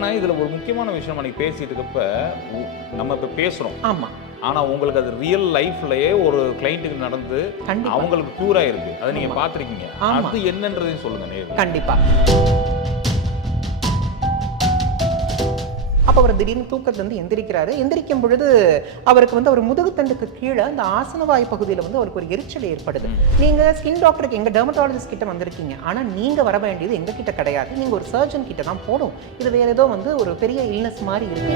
ஆனா இதுல ஒரு முக்கியமான விஷயம் அன்னைக்கு பேசிட்டு இருக்கப்ப நம்ம இப்ப பேசுறோம். ஆமா. ஆனா உங்களுக்கு அது ரியல் லைஃப்லயே ஒரு கிளைண்ட்டுக்கு நடந்து அவங்களுக்கு கியூர் ஆயிருக்கு. அதை நீங்க ஆமா. பாத்திருக்கீங்க ஆமா. அது என்னன்றதையும் சொல்லுங்க நேரு கண்டிப்பா. அப்போ அவர் திடீர்னு தூக்கத்துல இருந்து எந்திரிக்கிறாரு. எந்திரிக்கும் பொழுது அவருக்கு வந்து அவர் முதுகுத்தண்டுக்கு கீழே அந்த ஆசனவாய் பகுதியில் வந்து அவருக்கு ஒரு எரிச்சல் ஏற்படுது. நீங்க ஸ்கின் டாக்டருக்கு எங்க டெர்மட்டாலஜிஸ்ட் கிட்ட வந்திருக்கீங்க. ஆனா நீங்க வர வேண்டியது எங்க கிட்ட கிடையாது. நீங்க ஒரு சர்ஜன் கிட்ட தான் போகணும். இது வேற ஏதோ வந்து ஒரு பெரிய இல்னஸ் மாதிரி இருக்கு.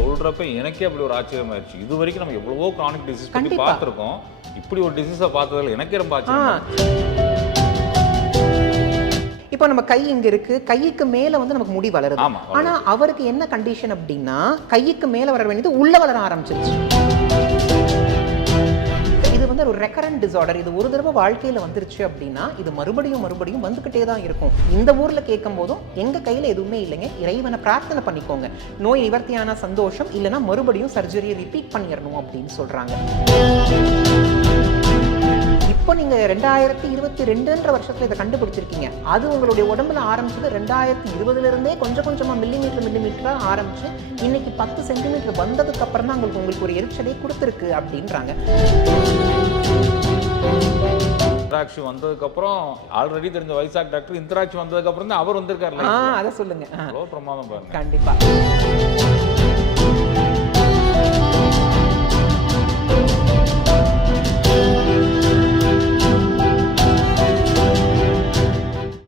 சொல்றப்ப எனக்கே அப்படி ஒரு ஆச்சரியமாயிருச்சு இது வரைக்கும் நம்ம எவ்வளவோ கிரானிக் டிசீஸ் பத்தி. பார்த்திருக்கோம். இப்படி ஒரு டிசீஸை பார்த்ததுல எனக்கே ரொம்ப ஆச்சரியம் இப்போ நம்ம கை இங்க இருக்கு கைக்கு மேல வந்து நமக்கு முடி வளருது. ஆமா ஆனா அவருக்கு என்ன கண்டிஷன் அப்படின்னா கைக்கு மேல வர வேண்டியது உள்ள வளர ஆரம்பிச்சிருச்சு. இது வந்து ஒரு ரெக்கரண்ட் டிசார்டர் இது ஒரு தடவை வாழ்க்கையில வந்துருச்சு அப்படின்னா இது மறுபடியும் மறுபடியும் வந்துகிட்டே தான் இருக்கும். இந்த ஊர்ல கேட்கும் போதும் எங்க கையில எதுவுமே இல்லைங்க. இறைவனை பிரார்த்தனை பண்ணிக்கோங்க. நோய் நிவர்த்தியான சந்தோஷம் இல்லைன்னா மறுபடியும் சர்ஜரியை ரிப்பீட் பண்ணிடணும் அப்படின்னு சொல்றாங்க. இப்போ நீங்க ரெண்டாயிரத்தி இருபத்தி ரெண்டுன்ற வருஷத்துல இதை கண்டுபிடிச்சிருக்கீங்க. அது உங்களுடைய உடம்புல ஆரம்பிச்சது ரெண்டாயிரத்தி இருபதுல இருந்தே கொஞ்சம் கொஞ்சமா மில்லிமீட்டர் மில்லிமீட்டரா ஆரம்பிச்சு இன்னைக்கு பத்து சென்டிமீட்டர் வந்ததுக்கு அப்புறம் தான் உங்களுக்கு உங்களுக்கு ஒரு எரிச்சலே கொடுத்துருக்கு அப்படின்றாங்க. இன்ட்ராக்ஷன் வந்ததுக்கு அப்புறம் ஆல்ரெடி தெரிஞ்ச வைசாக் டாக்டர் இன்ட்ராக்ஷன் வந்ததுக்கு அப்புறம் தான் அவர் வந்திருக்காருல்ல. ஆ அதை சொல்லுங்க. பிரமாதம் பாருங்க. கண்டிப்பா.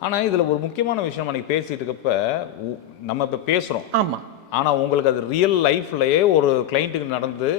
ஆனால் இதில் ஒரு முக்கியமான விஷயம் அன்றைக்கி பேசிகிட்டு இருக்கப்ப உ- நம்ம இப்போ பேசுகிறோம் ஆமாம் ஆனா உங்களுக்கு அது ரியல் லைஃப்லயே ஒரு கிளைண்ட்டுக்கு நடந்து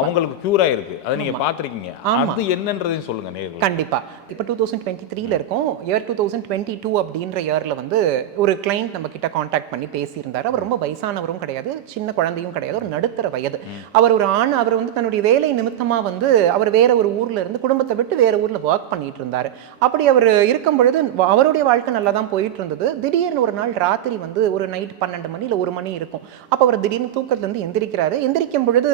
அவங்களுக்கு கியூர் ஆயிருக்கு. அதை நீங்க ஆமா. பாத்திருக்கீங்க ஆமா. அது என்னன்றதையும் சொல்லுங்க நேரு கண்டிப்பா. இப்போ டூ தௌசண்ட் டுவெண்ட்டி த்ரீல இருக்கும். Year two thousand twenty two அப்படின்ற இயர்ல வந்து ஒரு கிளைண்ட் நம்ம கிட்ட காண்டாக்ட் பண்ணி பேசியிருந்தாரு. அவர் ரொம்ப வயசானவரும் கிடையாது. சின்ன குழந்தையும் கிடையாது. ஒரு நடுத்தர வயது. அவர் ஒரு ஆண் அவர் வந்து தன்னுடைய வேலை நிமித்தமா வந்து அவர் வேற ஒரு ஊர்ல இருந்து குடும்பத்தை விட்டு வேற ஊர்ல ஒர்க் பண்ணிட்டு இருந்தாரு. அப்படி அவர் இருக்கும் பொழுது அவருடைய வாழ்க்கை நல்லா தான் போயிட்டு இருந்தது. திடீர்னு ஒரு நாள் ராத்திரி வந்து ஒரு நைட் பன்னெண்டு மணி இல்ல ஒரு மணி இருக்கும். அப்போ அவர் திடீர்னு தூக்கத்துல இருந்து எந்திரிக்கிறாரு. எந்திரிக்கும் பொழுது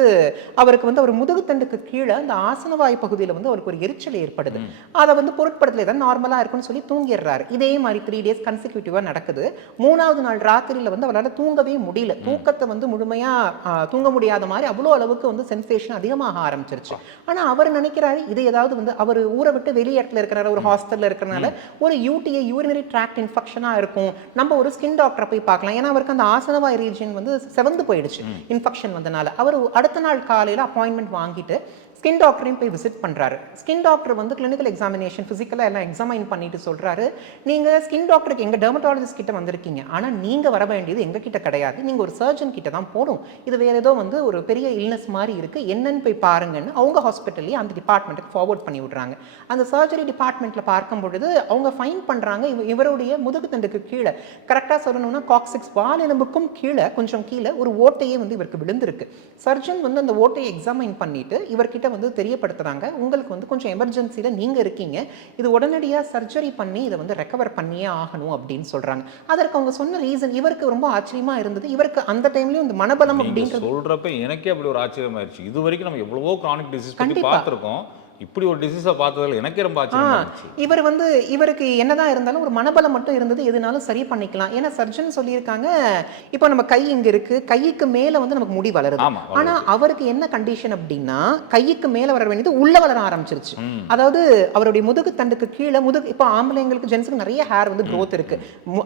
அவருக்கு வந்து அவர் முதுகுத்தண்டுக்கு கீழே அந்த ஆசனவாய் பகுதியில் வந்து அவருக்கு ஒரு எரிச்சல் ஏற்படுது. அதை வந்து பொருட்படுத்தல தான் நார்மலா இருக்குன்னு சொல்லி தூங்கிடுறாரு. இதே மாதிரி த்ரீ டேஸ் கன்சிக்யூட்டிவா நடக்குது. மூணாவது நாள் ராத்திரியில வந்து அவரால் தூங்கவே முடியல. தூக்கத்தை வந்து முழுமையா ஆ, தூங்க முடியாத மாதிரி அவ்வளோ அளவுக்கு வந்து சென்சேஷன் அதிகமாக ஆரம்பிச்சிருச்சு. ஆனா அவர் நினைக்கிறாரு இது ஏதாவது வந்து அவர் ஊரை விட்டு வெளி இடத்துல இருக்கிறாரு ஒரு ஹாஸ்டல்ல இருக்கிறனால. ஒரு யூடிஐ யூரினரி ட்ராக்ட் இன்ஃபெக்ஷனா இருக்கும். நம்ம ஒரு ஸ்கின் டாக்டரை போய் பார்க்கலாம். ஏன்னா அவருக்கு அந்த ஆசனவாய் ரீஜன் வந்து செவந்து போயிடுச்சு. இன்ஃபெக்ஷன் வந்தனால. அவர் அடுத்த நாள் காலையில அப்பாயின்மெண்ட் வாங்கிட்டு ஸ்கின் டாக்டரையும் போய் விசிட் பண்ணுறாரு ஸ்கின் டாக்டர் வந்து கிளினிக்கல் எக்ஸாமினேஷன் ஃபிசிக்கலாக எல்லாம் எக்ஸாமைன் பண்ணிட்டு சொல்கிறாரு நீங்கள் ஸ்கின் டாக்டருக்கு எங்கள் டெர்மட்டாலஜிஸ்ட் கிட்ட வந்திருக்கீங்க. ஆனால் நீங்கள் வர வேண்டியது எங்கள் கிட்ட கிடையாது. நீங்கள் ஒரு சர்ஜன் கிட்ட தான் போகணும். இது வேறு ஏதோ வந்து ஒரு பெரிய இல்னஸ் மாதிரி இருக்குது என்னன்னு போய் பாருங்கன்னு அவங்க ஹாஸ்பிட்டல்லையே அந்த டிபார்ட்மெண்ட்டுக்கு ஃபார்வர்ட் பண்ணி விடுறாங்க. அந்த சர்ஜரி டிபார்ட்மெண்ட்டில் பார்க்கும் பொழுது அவங்க ஃபைன் பண்ணுறாங்க இவ- இவருடைய முதுகுத்தண்டுக்கு கீழே கரெக்டாக சொல்லணும்னா காக்சிக்ஸ் வால் எலும்புக்கும் கீழே கொஞ்சம் கீழே ஒரு ஓட்டையே வந்து இவருக்கு விழுந்திருக்கு. சர்ஜன் வந்து அந்த ஓட்டையை எக்ஸாமைன் பண்ணிட்டு இவர்கிட்ட வந்து தெரியப்படுத்துறாங்க. உங்களுக்கு வந்து கொஞ்சம் எமர்ஜென்சியில நீங்க இருக்கீங்க. இது உடனடியா சர்ஜரி பண்ணி இதை வந்து ரெக்கவர் பண்ணியே ஆகணும் அப்படின்னு சொல்றாங்க. அதற்கு அவங்க சொன்ன ரீசன் இவருக்கு ரொம்ப ஆச்சரியமா இருந்தது. இவருக்கு அந்த டைம்லயும் இந்த மனபலம் நீங்க அப்படின்றது சொல்றப்ப எனக்கே அப்படி ஒரு ஆச்சரியமாயிருச்சு. இது வரைக்கும் நம்ம எவ்வளவோ கிரானிக் டிசீஸ். பார்த்திருக்கோம். இப்படி ஒரு டிசீஸை பார்த்ததுல எனக்கே ரொம்ப ஆச்சரியமா இவர் வந்து இவருக்கு என்னதான் இருந்தாலும் ஒரு மனபலம் மட்டும் இருந்தது எதுனாலும் சரி பண்ணிக்கலாம். ஏன்னா சர்ஜன் சொல்லியிருக்காங்க இப்போ நம்ம கை இங்க இருக்கு கைக்கு மேல வந்து நமக்கு முடி வளருது. ஆனா அவருக்கு என்ன கண்டிஷன் அப்படின்னா கைக்கு மேல வர வேண்டியது உள்ள வளர ஆரம்பிச்சிருச்சு. அதாவது அவருடைய முதுகு தண்டுக்கு கீழே முதுகு இப்போ ஆம்பளைங்களுக்கு ஜென்ஸுக்கு நிறைய ஹேர் வந்து growth இருக்கு.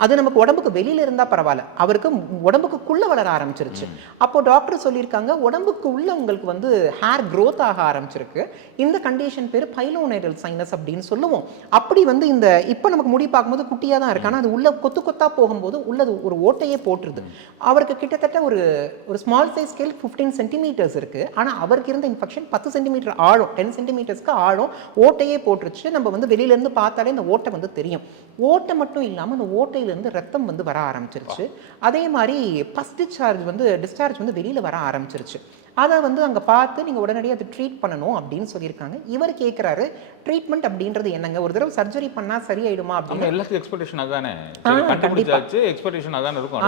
அது நமக்கு உடம்புக்கு வெளியில இருந்தா பரவாயில்ல. அவருக்கு உடம்புக்குள்ள வளர ஆரம்பிச்சிருச்சு. அப்போ டாக்டர் சொல்லியிருக்காங்க உடம்புக்கு உள்ள உங்களுக்கு வந்து ஹேர் growth ஆக ஆரம்பிச்சிருக்கு. இந்த கண்டிஷன் பேர் பைலோனைரல் சைனஸ் அப்படின்னு சொல்லுவோம். அப்படி வந்து இந்த இப்போ நமக்கு முடி பார்க்கும்போது குட்டியா தான் இருக்கு. ஆனா அது உள்ள கொத்து கொத்தா போகும்போது உள்ளது ஒரு ஓட்டையே போட்டுருது. அவருக்கு கிட்டத்தட்ட ஒரு ஒரு small size scale fifteen centimetres இருக்கு. ஆனா அவருக்கு இருந்த இன்ஃபெக்ஷன் பத்து சென்டிமீட்டர் ஆழம் டென் சென்டிமீட்டர்ஸ்க்கு ஆழம் ஓட்டையே போட்டுருச்சு. நம்ம வந்து வெளியில இருந்து பார்த்தாலே இந்த ஓட்டை வந்து தெரியும். ஓட்டை மட்டும் இல்லாம அந்த ஓட்டையில இருந்து ரத்தம் வந்து வர ஆரம்பிச்சிருச்சு. அதே மாதிரி பஸ் டிஸ்சார்ஜ் வந்து டிஸ்சார்ஜ் வந்து வெளியில வர ஆரம்பிச்சிருச்சு. அதை வந்து அங்கே பார்த்து நீங்கள் உடனடியாக அதை ட்ரீட் பண்ணணும் அப்படின்னு சொல்லியிருக்காங்க. இவர் கேட்குறாரு ட்ரீட்மெண்ட் அப்படின்றது என்னங்க? ஒரு தடவை சர்ஜரி பண்ணால் சரியாயிடுமா? அப்படின்னு. எல்லாத்துக்கும் எக்ஸ்பெக்டேஷன் அதானே? எக்ஸ்பெக்டேஷன் அதானே இருக்கும்.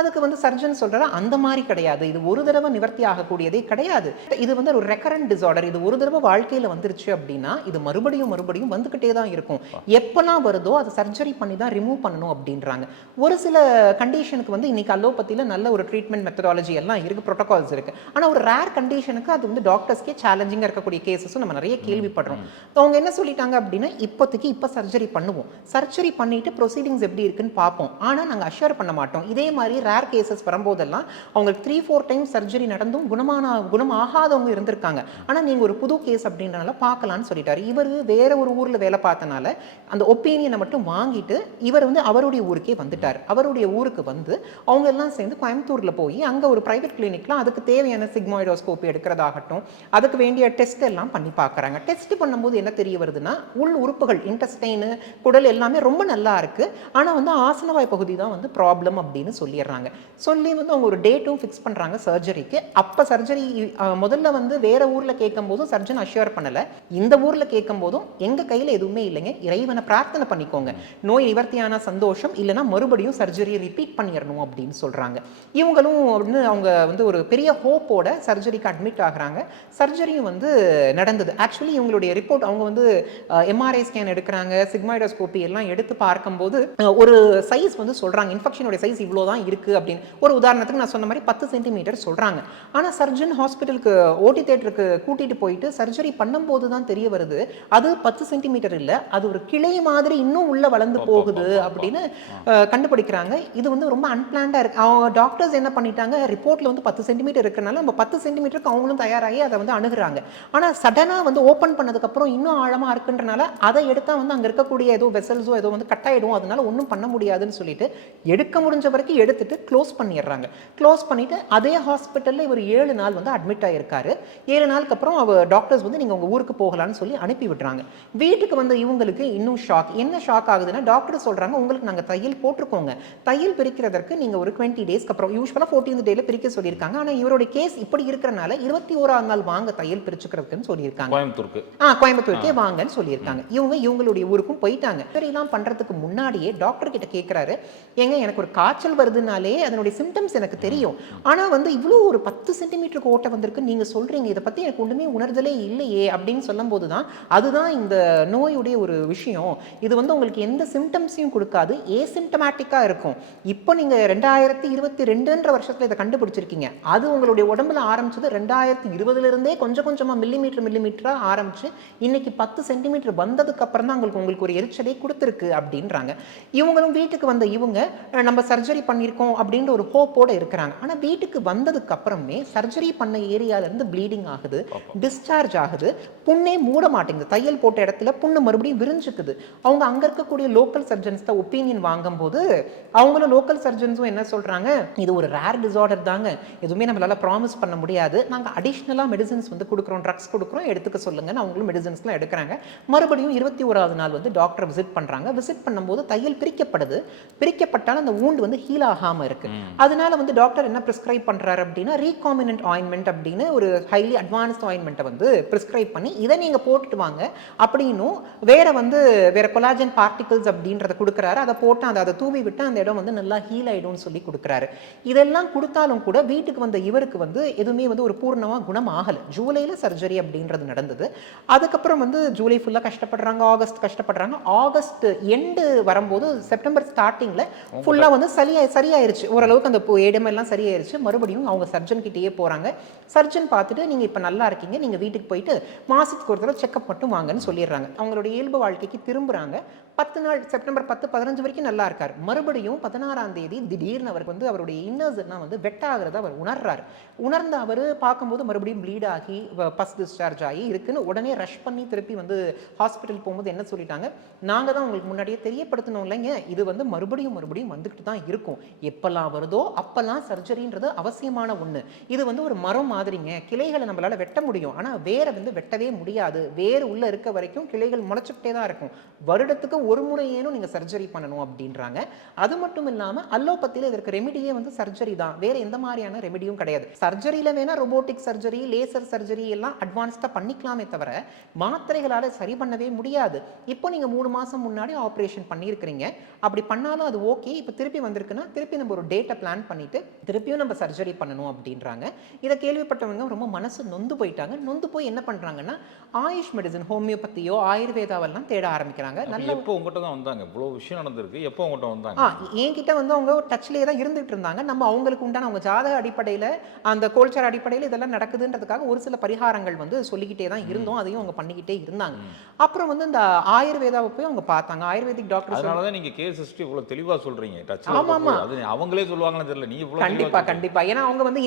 அதுக்கு வந்து சர்ஜன் சொல்றாரு அந்த மாதிரி கிடையாது. இது ஒரு தடவை நிவர்த்தி ஆகக்கூடியதே கிடையாது. இது வந்து ஒரு ரெக்கரண்ட் டிசார்டர் இது ஒரு தடவை வாழ்க்கையில வந்துருச்சு அப்படின்னா இது மறுபடியும் மறுபடியும் வந்துகிட்டே தான் இருக்கும். எப்பெல்லாம் வருதோ அதை சர்ஜரி பண்ணி தான் ரிமூவ் பண்ணணும் அப்படின்றாங்க. ஒரு சில கண்டிஷனுக்கு வந்து இன்னைக்கு அலோபதியில நல்ல ஒரு ட்ரீட்மெண்ட் மெத்தடாலஜி எல்லாம் இருக்கு ப்ரோட்டோகால்ஸ் இருக்கு. ஆனா ஒரு ரேர் கண்டிஷனுக்கு அது வந்து டாக்டர்ஸ்க்கே சேலஞ்சிங்காக இருக்கக்கூடிய கேசஸும் நம்ம நிறைய கேள்விப்படுறோம். அவங்க என்ன சொல்லிட்டாங்க அப்படின்னா இப்போதைக்கு இப்போ சர்ஜரி பண்ணுவோம். சர்ஜரி பண்ணிட்டு ப்ரொசீடிங்ஸ் எப்படி இருக்குன்னு பார்ப்போம். ஆனா நாங்க அஷ்யூர் பண்ண மாட்டோம். இதே மாதிரி ரேர் கேசஸ் வரும்போதெல்லாம் அவங்களுக்கு த்ரீ ஃபோர் டைம் சர்ஜரி நடந்தும் குணமான குணம் ஆகாதவங்க இருந்திருக்காங்க. ஆனா நீங்க ஒரு புது கேஸ் அப்படின்றனால பார்க்கலாம்னு சொல்லிட்டாரு. இவர் வேற ஒரு ஊர்ல வேலை பார்த்தனால அந்த ஒப்பீனியனை மட்டும் வாங்கிட்டு இவர் வந்து அவருடைய ஊருக்கே வந்துட்டார். அவருடைய ஊருக்கு வந்து அவங்க எல்லாம் சேர்ந்து கோயம்புத்தூர்ல போய் அங்க ஒரு பிரைவேட் கிளினிக்ல அதுக்கு தேவையான சிக்மாய்டோஸ்கோப்பி எடுக்கிறதாகட்டும் அதுக்கு வேண்டிய டெஸ்ட் எல்லாம் பண்ணி பார்க்குறாங்க. டெஸ்ட் பண்ணும்போது என்ன தெரிய வருதுன்னா உள் உறுப்புகள் இன்டெஸ்டைனு குடல் எல்லாமே ரொம்ப நல்லா இருக்கு. ஆனால் வந்து ஆசனவாய் பகுதி தான் வந்து ப்ராப்ளம் அப்படின்னு சொல்லிடுறாங்க. சொல்லி வந்து அவங்க ஒரு டேட்டும் ஃபிக்ஸ் பண்ணுறாங்க சர்ஜரிக்கு அப்போ சர்ஜரி முதல்ல வந்து வேற ஊரில் கேட்கும் போதும் சர்ஜன் அஷ்யூர் பண்ணல. இந்த ஊரில் கேட்கும் போதும் கையில் எதுவுமே இல்லைங்க. இறைவனை பிரார்த்தனை பண்ணிக்கோங்க. நோய் நிவர்த்தியான சந்தோஷம் இல்லைன்னா மறுபடியும் சர்ஜரியை ரிப்பீட் பண்ணிடணும் அப்படின்னு சொல்கிறாங்க இவங்களும் அப்படின்னு அவங்க வந்து ஒரு பெரிய ஹோப்போட சர்ஜரிக்கு அட்மிட் ஆகுறாங்க. சர்ஜரியும் வந்து நடந்தது. ஆக்சுவலி இவங்களுடைய ரிப்போர்ட் அவங்க வந்து எம்ஆர்ஐ ஸ்கேன் எடுக்கிறாங்க சிக்மாய்டோஸ்கோப்பி எல்லாம் எடுத்து பார்க்கும்போது ஒரு சைஸ் வந்து சொல்றாங்க. இன்ஃபெக்ஷனோட சைஸ் இவ்வளோ தான் இருக்கு அப்படின்னு. ஒரு உதாரணத்துக்கு நான் சொன்ன மாதிரி பத்து சென்டிமீட்டர் சொல்றாங்க. ஆனா சர்ஜன் ஹாஸ்பிட்டலுக்கு ஓடி தேட்டருக்கு கூட்டிட்டு போயிட்டு சர்ஜரி பண்ணும்போது தான் தெரிய வருது. அது பத்து சென்டிமீட்டர் இல்ல. அது ஒரு கிளை மாதிரி இன்னும் உள்ள வளர்ந்து போகுது அப்படின்னு கண்டுபிடிக்கிறாங்க. இது வந்து ரொம்ப அன்பிளான்டா இருக்கு. அவங்க டாக்டர்ஸ் என்ன பண்ணிட்டாங்க? ரிப்போர்ட்ல வந்து பத்து சென்டிமீட்டர் இருக்கனால நம்ம பத்து சென்டிமீட்டருக்கு அவங்களும் தயாராகி அதை வந்து அணுகிறாங்க. ஆனால் சடனாக வந்து ஓப்பன் பண்ணதுக்கப்புறம் இன்னும் ஆழமாக இருக்குன்றனால அதை எடுத்தால் வந்து அங்கே இருக்கக்கூடிய ஏதோ வெசல்ஸோ ஏதோ வந்து கட் ஆகிடும் அதனால ஒன்றும் பண்ண முடியாதுன்னு சொல்லிட்டு எடுக்க முடிஞ்ச வரைக்கும் எடுத்துட்டு க்ளோஸ் பண்ணிடுறாங்க. க்ளோஸ் பண்ணிட்டு அதே ஹாஸ்பிட்டலில் இவர் ஏழு நாள் வந்து அட்மிட் ஆகியிருக்காரு ஏழு நாளுக்கு அப்புறம் அவர் டாக்டர்ஸ் வந்து நீங்கள் உங்கள் ஊருக்கு போகலான்னு சொல்லி அனுப்பி விடுறாங்க. வீட்டுக்கு வந்த இவங்களுக்கு இன்னும் ஷாக் என்ன ஷாக் ஆகுதுன்னா டாக்டர் சொல்கிறாங்க உங்களுக்கு நாங்கள் தையல் போட்டிருக்கோங்க. தையல் பிரிக்கிறதற்கு நீங்கள் ஒரு டுவெண்ட்டி டேஸ்க்கு அப்புறம் யூஸ்வலாக ஃபோர்டீன் டேயில் பிரிக்க சொல்லியிருக்காங்க. ஆனால் இவருடைய கேஸ் இப்படி இருக்கிறனால இருபத்தி ஓராம் நாள் வாங்க தையல் பிரிச்சுக்கிறதுக்குன்னு சொல்லியிருக்காங்க. கோயம்புத்தூருக்கு. ஆ கோயம்புத்தூருக்கே வாங்கன்னு சொல்லியிருக்காங்க. இவங்க இவங்களுடைய ஊருக்கும் போயிட்டாங்க. இதெல்லாம் பண்றதுக்கு முன்னாடியே டாக்டர் கிட்ட கேட்குறாரு ஏங்க எனக்கு ஒரு காய்ச்சல் வருதுனாலே அதனுடைய சிம்டம்ஸ் எனக்கு தெரியும். ஆனா வந்து இவ்வளோ ஒரு பத்து சென்டிமீட்டருக்கு ஓட்டை வந்திருக்கு. நீங்க சொல்றீங்க இதை பத்தி எனக்கு ஒண்ணுமே உணர்தலே இல்லையே அப்படின்னு சொல்லும்போது தான் அதுதான் இந்த நோயுடைய ஒரு விஷயம். இது வந்து உங்களுக்கு எந்த சிம்டம்ஸையும் கொடுக்காது. ஏசிம்டமேட்டிக்காக இருக்கும். இப்போ நீங்க ரெண்டாயிரத்தி இருபத்தி ரெண்டுன்ற வருஷத்துல இதை கண்டுபிடிச்சிருக்கீங்க. அது உங்களுடைய உடம்புல ஆரம்பிச்சது ரெண்டாயிரத்தி இருபதுல இருந்தே கொஞ்சம் கொஞ்சமா மில்லிமீட்டர் மில்லிமீட்டரா ஆரம்பிச்சு இன்னைக்கு பத்து சென்டிமீட்டர் வந்ததுக்கு அப்புறம் தான் உங்களுக்கு உங்களுக்கு ஒரு எரிச்சலே கொடுத்துருக்கு அப்படின்றாங்க. இவங்களும் வீட்டுக்கு வந்த இவங்க நம்ம சர்ஜரி பண்ணியிருக்கோம் அப்படின்ற ஒரு ஹோப்போட இருக்கிறாங்க. ஆனா வீட்டுக்கு வந்ததுக்கு அப்புறமே சர்ஜரி பண்ண ஏரியால இருந்து ப்ளீடிங் ஆகுது டிஸ்சார்ஜ் ஆகுது புண்ணே மூட மாட்டேங்குது. தையல் போட்ட இடத்துல புண்ணு மறுபடியும் விரிஞ்சுக்குது. அவங்க அங்க இருக்கக்கூடிய லோக்கல் சர்ஜன்ஸ் தான் ஒப்பீனியன் வாங்கும்போது அவங்களும் லோக்கல் சர்ஜன்ஸும் என்ன சொல்றாங்க இது ஒரு ரேர் டிசார்டர் தாங்க. எதுவுமே நம்மளால ப்ராமிஸ் பண்ண முடியாது. நாங்க அடிஷ்னலா மெடிசின்ஸ் வந்து கொடுக்குறோம் ட்ரக்ஸ் கொடுக்குறோம் எடுத்துக்க சொல்லுங்கன்னு அவங்களும் மெடிசின்ஸ்லாம் எடுக்கிறாங்க. மறுபடியும் இருபத்தி ஓராவது நாள் வந்து டாக்டர் விசிட் பண்றாங்க. விசிட் பண்ணும்போது தையல் பிரிக்கப்படுது. பிரிக்கப்பட்டாலும் அந்த wound வந்து ஹீல் ஆகாம இருக்கு. அதனால வந்து டாக்டர் என்ன ப்ரிஸ்கிரைப் பண்றாரு அப்படின்னா ரீகாமினன்ட் ஆயின்மெண்ட் அப்படின்னு ஒரு ஹைலி அட்வான்ஸ்ட் ஆயின்மெண்ட்டை வந்து ப்ரிஸ்கிரைப் பண்ணி இதை நீங்க போட்டுட்டு வாங்க. அப்படின்னும் வேற வந்து வேற கொலாஜன் பார்ட்டிகல்ஸ் அப்படின்றத கொடுக்குறாரு. அதை போட்டு அதை அதை தூவி விட்டு அந்த இடம் வந்து நல்லா ஹீல் ஆயிடும்னு சொல்லி கொடுக்குறாரு. இதெல்லாம் கொடுத்தாலும் கூட வீட்டுக்கு வந்த இவருக்கு வந்து எதுவுமே வந்து ஒரு பூர்ணமா குணம் ஆகல ஜூலைல சர்ஜரி அப்படின்றது நடந்தது. அதுக்கப்புறம் வந்து ஜூலை ஃபுல்லா கஷ்டப்படுறாங்க ஆகஸ்ட் கஷ்டப்படுறாங்க. ஆகஸ்ட் எண்டு வரும்போது செப்டம்பர் ஸ்டார்டிங்ல ஃபுல்லா வந்து சரியா சரியாயிருச்சு ஓரளவுக்கு அந்த இடமெல்லாம் சரியாயிருச்சு மறுபடியும் அவங்க சர்ஜன் கிட்டேயே போறாங்க. சர்ஜன் பார்த்துட்டு நீங்க இப்ப நல்லா இருக்கீங்க. நீங்க வீட்டுக்கு போயிட்டு மாசத்துக்கு ஒரு தடவை செக்அப் மட்டும் வாங்கன்னு சொல்லிடுறாங்க. அவங்களுடைய இயல்பு வாழ்க்கைக்கு திரும்புறாங்க. பத்து நாள் செப்டம்பர் பத்து பதினஞ்சு வரைக்கும் நல்லா இருக்கார். மறுபடியும் பதினாறாம் தேதி திடீர்னு அவருக்கு வந்து அவருடைய இன்னர்ஸ் வந்து வெட் ஆகிறத அவர் உணர்றார். உணர்ந்து அவர் பார்க்கும்போது மறுபடியும் ப்ளீட் ஆகி பஸ் டிஸ்சார்ஜ் ஆகி இருக்குன்னு உடனே ரஷ் பண்ணி திருப்பி வந்து ஹாஸ்பிட்டல் போகும்போது என்ன சொல்லிட்டாங்க? நாங்கள் தான் உங்களுக்கு முன்னாடியே தெரியப்படுத்தணும் இல்லைங்க. இது வந்து மறுபடியும் மறுபடியும் வந்துக்கிட்டு தான் இருக்கும். எப்பெல்லாம் வருதோ அப்பெல்லாம் சர்ஜரின்றது அவசியமான ஒன்று இது வந்து ஒரு மரம் மாதிரிங்க. கிளைகளை நம்மளால் வெட்ட முடியும். ஆனால் வேரை வந்து வெட்டவே முடியாது. வேறு உள்ளே இருக்க வரைக்கும் கிளைகள் முளைச்சிக்கிட்டே தான் இருக்கும். வருடத்துக்கு ஒரு முறையேனும் நீங்கள் சர்ஜரி பண்ணணும் அப்படின்றாங்க. அது மட்டும் இல்லாமல் அலோபதியில் இதற்கு ரெமிடியே வந்து சர்ஜரி தான். வேற எந்த மாதிரியான ரெமிடியும் கிடையாது. சர்ஜரியில் வேணா ரொபோட்டிக் சர்ஜரி லேசர் சர்ஜரி எல்லாம் அட்வான்ஸ்டாக பண்ணிக்கலாமே தவிர மாத்திரைகளால் சரி பண்ணவே முடியாது. இப்போ நீங்கள் மூணு மாதம் முன்னாடி ஆப்ரேஷன் பண்ணியிருக்கிறீங்க. அப்படி பண்ணாலும் அது ஓகே இப்போ திருப்பி வந்திருக்குன்னா திருப்பி நம்ம ஒரு டேட்டை பிளான் பண்ணிட்டு திருப்பியும் நம்ம சர்ஜரி பண்ணணும் அப்படின்றாங்க. இதை கேள்விப்பட்டவங்க ரொம்ப மனசு நொந்து போயிட்டாங்க. நொந்து போய் என்ன பண்ணுறாங்கன்னா ஆயுஷ் மெடிசன் ஹோமியோபதியோ ஆயுர்வேதாவெல்லாம் தேட ஆரம்பிக்கிறாங்க. நல்ல எப்போ உங்ககிட்ட தான் வந்தாங்க? இவ்வளோ விஷயம் நடந்திருக்கு. எப்போ உங்ககிட்ட வந்தாங்க? ஆ என்கிட்ட வந்து அவங்க ஒரு டச்லேயே தான் இருந்துட்டு இருந்தாங்க. நம்ம அவங்களுக்கு உண்டான அவங்க ஜாதக அடிப்படையில் அந்த கோல்ச்சர் அடிப்படையில் இதெல்லாம் நடக்குதுன்றதுக்காக ஒரு சில பரிகாரங்கள் வந்து சொல்லிக்கிட்டே தான் இருந்தோம். அதையும் அவங்க பண்ணிக்கிட்டே இருந்தாங்க. அப்புறம் வந்து இந்த ஆயுர்வேதாவை போய் அவங்க பார்த்தாங்க. ஆயுர்வேதிக் டாக்டர் அதனால தான் நீங்க கேஸ் ஹிஸ்டரி இவ்வளோ தெளிவா சொல்றீங்க. டச் ஆமா, ஆமா. அது அவங்களே சொல்லுவாங்கன்னு தெரியல. நீங்க இவ்வளோ கண்டிப்பா கண்டிப்பா. ஏன்னா அவங்க வந்து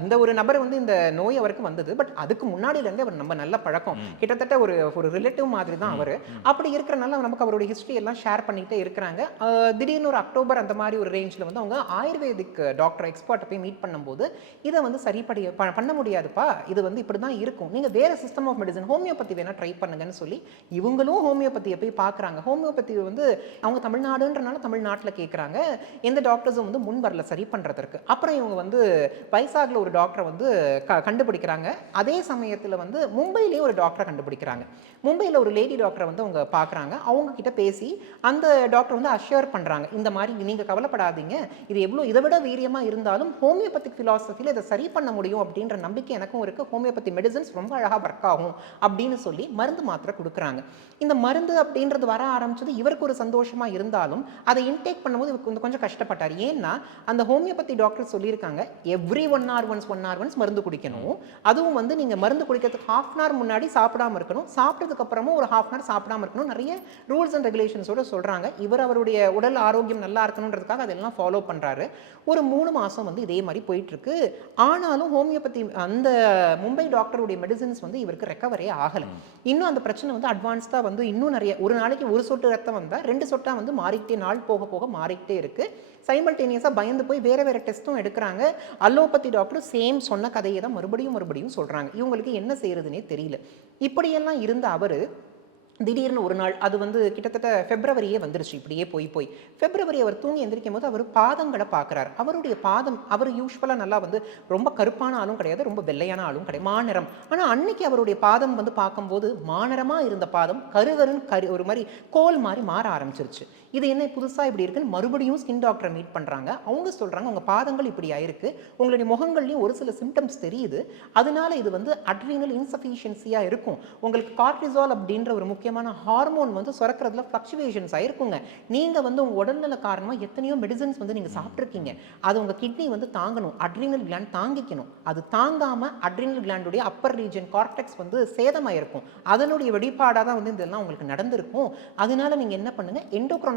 இந்த ஒரு நபர் வந்து இந்த நோய் அவருக்கு வந்தது. பட் அதுக்கு முன்னாடில இருந்தே அவர் நம்ம நல்ல பழக்கம். கிட்டத்தட்ட ஒரு ஒரு ரிலேட்டிவ் மாதிரி தான் அவர். அப்படி இருக்கிறனால நமக்கு அவருடைய ஹிஸ்ட்ரி எல்லாம் ஷேர் பண்ணிகிட்டே இருக்கிறாங்க. திடீர்னு ஒரு அக்டோபர் அந்த மாதிரி ஒரு ரேஞ்சில் வந்து அவங்க ஆயுர்வேதிக் டாக்டர் எக்ஸ்பர்ட்டை போய் மீட் பண்ணும்போது இதை வந்து சரிப்படி ப- பண்ண முடியாதுப்பா. இது வந்து இப்படி தான் இருக்கும். நீங்கள் வேறு சிஸ்டம் ஆஃப் மெடிசன் ஹோமியோபதி வேணால் ட்ரை பண்ணுங்கன்னு சொல்லி இவங்களும் ஹோமியோபதியை போய் பார்க்குறாங்க. ஹோமியோபதி வந்து அவங்க தமிழ்நாடுன்றனால தமிழ்நாட்டில் கேட்குறாங்க எந்த டாக்டர்ஸும் வந்து முன் வரல சரி பண்ணுறதற்கு அப்புறம் இவங்க வந்து வைசாகில் ஒரு டாக்டரை வந்து க கண்டுபிடிக்கிறாங்க. அதே சமயத்தில் வந்து மும்பையிலேயே ஒரு டாக்டரை கண்டுபிடிக்கிறாங்க. மும்பையில் ஒரு லேடி டாக்டரை வந்து அவங்க பார்க்குறாங்க. அவங்க கிட்ட பேசி அந்த டாக்டர் வந்து அஷ்யூர் பண்ணுறாங்க இந்த மாதிரி நீங்கள் கவலைப்படாதீங்க. இது எவ்வளோ இதை விட வீரியமாக இருந்தாலும் ஹோமியோபதிக் ஃபிலாசபியில் இதை சரி பண்ண முடியும் அப்படின்ற நம்பிக்கை எனக்கும் இருக்குது ஹோமியோபதி மெடிசன்ஸ் ரொம்ப அழகாக ஒர்க் ஆகும் அப்படின்னு சொல்லி மருந்து மாத்திரை கொடுக்குறாங்க. இந்த மருந்து அப்படின்றது வர ஆரம்பிச்சது இவருக்கு ஒரு சந்தோஷமா இருந்தாலும் அதை இன்டேக் பண்ணும்போது இவருக்கு கொஞ்சம் கொஞ்சம் கஷ்டப்பட்டார். ஏன்னா அந்த ஹோமியோபதி டாக்டர் சொல்லியிருக்காங்க every one hour once one hour once மருந்து குடிக்கணும். அதுவும் வந்து நீங்க மருந்து குடிக்கிறதுக்கு ஹாஃப் அன் ஹவர் முன்னாடி சாப்பிடாம இருக்கணும். சாப்பிட்டதுக்கு அப்புறமும் ஒரு ஹாஃப் அன் ஹவர் சாப்பிடாம இருக்கணும். நிறைய ரூல்ஸ் அண்ட் ரெகுலேஷன்ஸோட சொல்றாங்க. இவர் அவருடைய உடல் ஆரோக்கியம் நல்லா இருக்கணுன்றதுக்காக அதெல்லாம் ஃபாலோ பண்றாரு. ஒரு மூணு மாசம் வந்து இதே மாதிரி போயிட்டு இருக்கு ஆனாலும் ஹோமியோபதி அந்த மும்பை டாக்டருடைய மெடிசின்ஸ் வந்து இவருக்கு ரெக்கவரே ஆகலை. இன்னும் அந்த பிரச்சனை வந்து அட்வான்ஸ்டாக வந்து இன்னும் நிறைய ஒரு நாளைக்கு ஒரு சொட்டு ரத்தம் வந்தால் ரெண்டு சொட்டா வந்து மாறிக்கிட்டே நாள் போக போக மாறிக்கிட்டே இருக்கு. சைமல்டேனியஸாக பயந்து போய் வேற வேற டெஸ்ட்டும் எடுக்கிறாங்க. அலோபதி டாக்டர் சேம் சொன்ன கதையை தான் மறுபடியும் மறுபடியும் சொல்றாங்க. இவங்களுக்கு என்ன செய்யறதுனே தெரியல. இப்படியெல்லாம் இருந்த அவரு திடீர்னு ஒரு நாள் அது வந்து கிட்டத்தட்ட பிப்ரவரியே வந்துருச்சு இப்படியே போய் போய். பிப்ரவரி அவர் தூங்கி எந்திரிக்கும் போது அவர் பாதங்களை பார்க்குறார். அவருடைய பாதம் அவர் யூஸ்வலாக நல்லா வந்து ரொம்ப கருப்பான ஆளும் கிடையாது ரொம்ப வெள்ளையான ஆளும் கிடையாது மாநிறம். ஆனால் அன்னைக்கு அவருடைய பாதம் வந்து பார்க்கும்போது மாநிறமாக இருந்த பாதம் கருகருன்னு கரு ஒரு மாதிரி கோல் மாதிரி மாற ஆரம்பிச்சிருச்சு. இது என்ன புதுசாக இப்படி இருக்குன்னு மறுபடியும் ஸ்கின் டாக்டரை மீட் பண்ணுறாங்க அவங்க சொல்கிறாங்க உங்கள் பாதங்கள் இப்படி ஆயிருக்கு. உங்களுடைய முகங்கள்லையும் ஒரு சில சிம்டம்ஸ் தெரியுது. அதனால இது வந்து அட்ரீனல் இன்சஃபிஷியன்சியாக இருக்கும். உங்களுக்கு கார்டிசால் அப்படின்ற ஒரு முக்கியமான ஹார்மோன் வந்து சுரக்கிறதுல ஃப்ளக்சுவேஷன்ஸ் ஆயிருக்குங்க. நீங்கள் வந்து உங்கள் உடல்நல காரணமாக எத்தனையோ மெடிசன்ஸ் வந்து நீங்கள் சாப்பிட்ருக்கீங்க அது உங்கள் கிட்னி வந்து தாங்கணும். அட்ரினல் கிளாண்ட் தாங்கிக்கணும். அது தாங்காமல் அட்ரினல் கிளாண்டுடைய அப்பர் ரீஜன் கார்டெக்ஸ் வந்து சேதமாயிருக்கும். அதனுடைய வெளிப்பாடாக தான் வந்து இதெல்லாம் உங்களுக்கு நடந்திருக்கும். அதனால நீங்கள் என்ன பண்ணுங்க?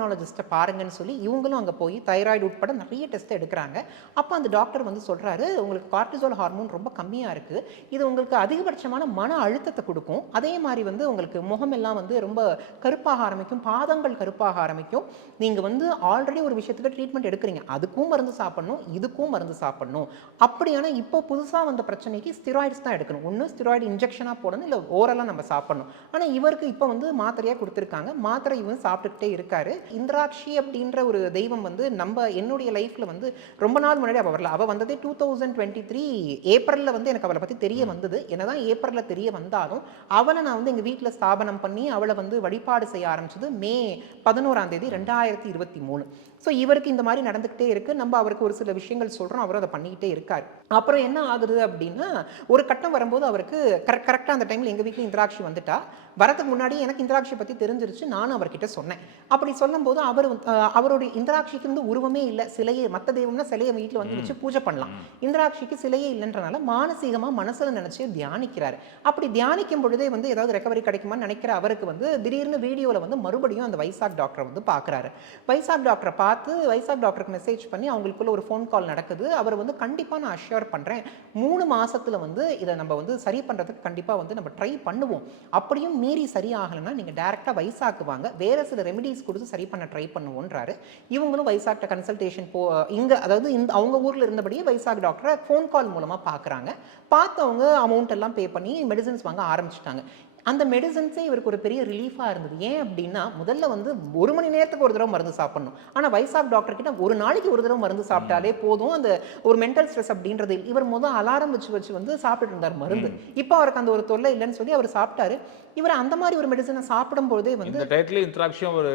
எண்டோக்ரோனாலஜிஸ்ட்டை பாருங்கன்னு சொல்லி இவங்களும் அங்கே போய் தைராய்டு உட்பட நிறைய டெஸ்ட் எடுக்கிறாங்க. அப்போ அந்த டாக்டர் வந்து சொல்கிறாரு உங்களுக்கு கார்டிசோல் ஹார்மோன் ரொம்ப கம்மியாக இருக்குது இது உங்களுக்கு அதிகபட்சமான மன அழுத்தத்தை கொடுக்கும். அதே மாதிரி வந்து உங்களுக்கு முகமெல்லாம் வந்து ரொம்ப கருப்பாக ஆரம்பிக்கும் பாதங்கள் கருப்பாக ஆரம்பிக்கும். நீங்கள் வந்து ஆல்ரெடி ஒரு விஷயத்துக்கு ட்ரீட்மெண்ட் எடுக்கிறீங்க. அதுக்கும் மருந்து சாப்பிடணும் இதுக்கும் மருந்து சாப்பிடணும். அப்படியான இப்போ புதுசாக வந்த பிரச்சனைக்கு ஸ்டிராய்ட்ஸ் தான் எடுக்கணும். ஒன்று ஸ்டிராய்டு இன்ஜெக்ஷனாக போடணும் இல்லை ஓரலாக நம்ம சாப்பிடணும். ஆனால் இவருக்கு இப்போ வந்து மாத்திரையாக கொடுத்துருக்காங்க. மாத்திரை இவன் சாப்பிட்டுக்கிட்டே இருக்காரு. இந்திராட்சி அப்படின்ற ஒரு தெய்வம் வந்து நம்ம என்னுடைய லைஃப்பில் வந்து ரொம்ப நாள் முன்னாடி அவள் வரல. அவள் வந்ததே டூ தௌசண்ட் டுவெண்ட்டி த்ரீ ஏப்ரலில் வந்து எனக்கு அவளை பற்றி தெரிய வந்தது. என்னதான் ஏப்ரலில் தெரிய வந்தாலும் அவளை நான் வந்து எங்கள் வீட்டில் ஸ்தாபனம் பண்ணி அவளை வந்து வழிபாடு செய்ய ஆரம்பிச்சது மே பதினோராம் தேதி ரெண்டாயிரத்தி இருபத்தி மூணு. ஸோ இவருக்கு இந்த மாதிரி நடந்துக்கிட்டே இருக்கு. நம்ம அவருக்கு ஒரு சில விஷயங்கள் சொல்கிறோம் அவரும் அதை பண்ணிக்கிட்டே இருக்கார். அப்புறம் என்ன ஆகுது அப்படின்னா ஒரு கட்டம் வரும்போது அவருக்கு கரெக்ட் கரெக்டாக அந்த டைமில் எங்கள் வீட்டில் இந்திராட்சி வந்துட்டா. வரதுக்கு முன்னாடி எனக்கு இந்திராட்சி பற்றி தெரிஞ்சிருச்சு. நானும் அவர்கிட்ட சொன்னேன். அப்படி சொல்லும்போது அவர் அவருடைய இந்திராட்சிக்கு வந்து உருவமே இல்லை. சிலையே மற்ற தெய்வம்னா சிலையை வீட்டில் வந்து வச்சு பூஜை பண்ணலாம். இந்திராட்சிக்கு சிலையே இல்லைன்றனால மானசீகமாக மனசில் நினச்சி தியானிக்கிறார். அப்படி தியானிக்கும் பொழுதே வந்து ஏதாவது ரெக்கவரி கிடைக்குமான்னு நினைக்கிற அவருக்கு வந்து திடீர்னு வீடியோவில் வந்து மறுபடியும் அந்த வைசாக் டாக்டரை வந்து பார்க்குறாரு. வைசாக் டாக்டரை பார்த்து பார்த்து வைசாக் டாக்டருக்கு மெசேஜ் பண்ணி அவங்களுக்குள்ள ஒரு ஃபோன் கால் நடக்குது. அவர் வந்து கண்டிப்பாக நான் அஷ்யூர் பண்ணுறேன் மூணு மாதத்தில் வந்து இதை நம்ம வந்து சரி பண்ணுறதுக்கு கண்டிப்பாக வந்து நம்ம ட்ரை பண்ணுவோம். அப்படியும் மீறி சரி ஆகலைன்னா நீங்கள் டேரெக்டாக வைசாக்குவாங்க. வேறு சில ரெமெடிஸ் கொடுத்து சரி பண்ண ட்ரை பண்ணுவோன்றாரு. இவங்களும் வைசாக்ட கன்சல்டேஷன் போ இங்கே அதாவது இந்த அவங்க ஊரில் இருந்தபடியே வைசாக் டாக்டரை ஃபோன் கால் மூலமாக பார்க்குறாங்க பார்த்தவங்க அமௌண்ட் எல்லாம் பே பண்ணி மெடிசன்ஸ் வாங்க ஆரம்பிச்சிட்டாங்க. அந்த மெடிசன்ஸே இவருக்கு ஒரு பெரிய ரிலீஃபாக இருந்தது. ஏன் அப்படின்னா முதல்ல வந்து ஒரு மணி நேரத்துக்கு ஒரு தடவை மருந்து சாப்பிடணும். ஆனால் வைசாக் டாக்டர் கிட்ட ஒரு நாளைக்கு ஒரு தடவை மருந்து சாப்பிட்டாலே போதும். அந்த ஒரு மென்டல் ஸ்ட்ரெஸ் அப்படின்றது. இவர் முதல் அலாரம் வச்சு வச்சு வந்து சாப்பிட்டுட்டு இருந்தார் மருந்து. இப்போ அவருக்கு அந்த ஒரு தொல்லை இல்லைன்னு சொல்லி அவர் சாப்பிட்டாரு. இவர் அந்த மாதிரி ஒரு மெடிசனை சாப்பிடும் பொழுதே வந்து இந்த டைட்டில் இன்ட்ராக்ஷன் ஒரு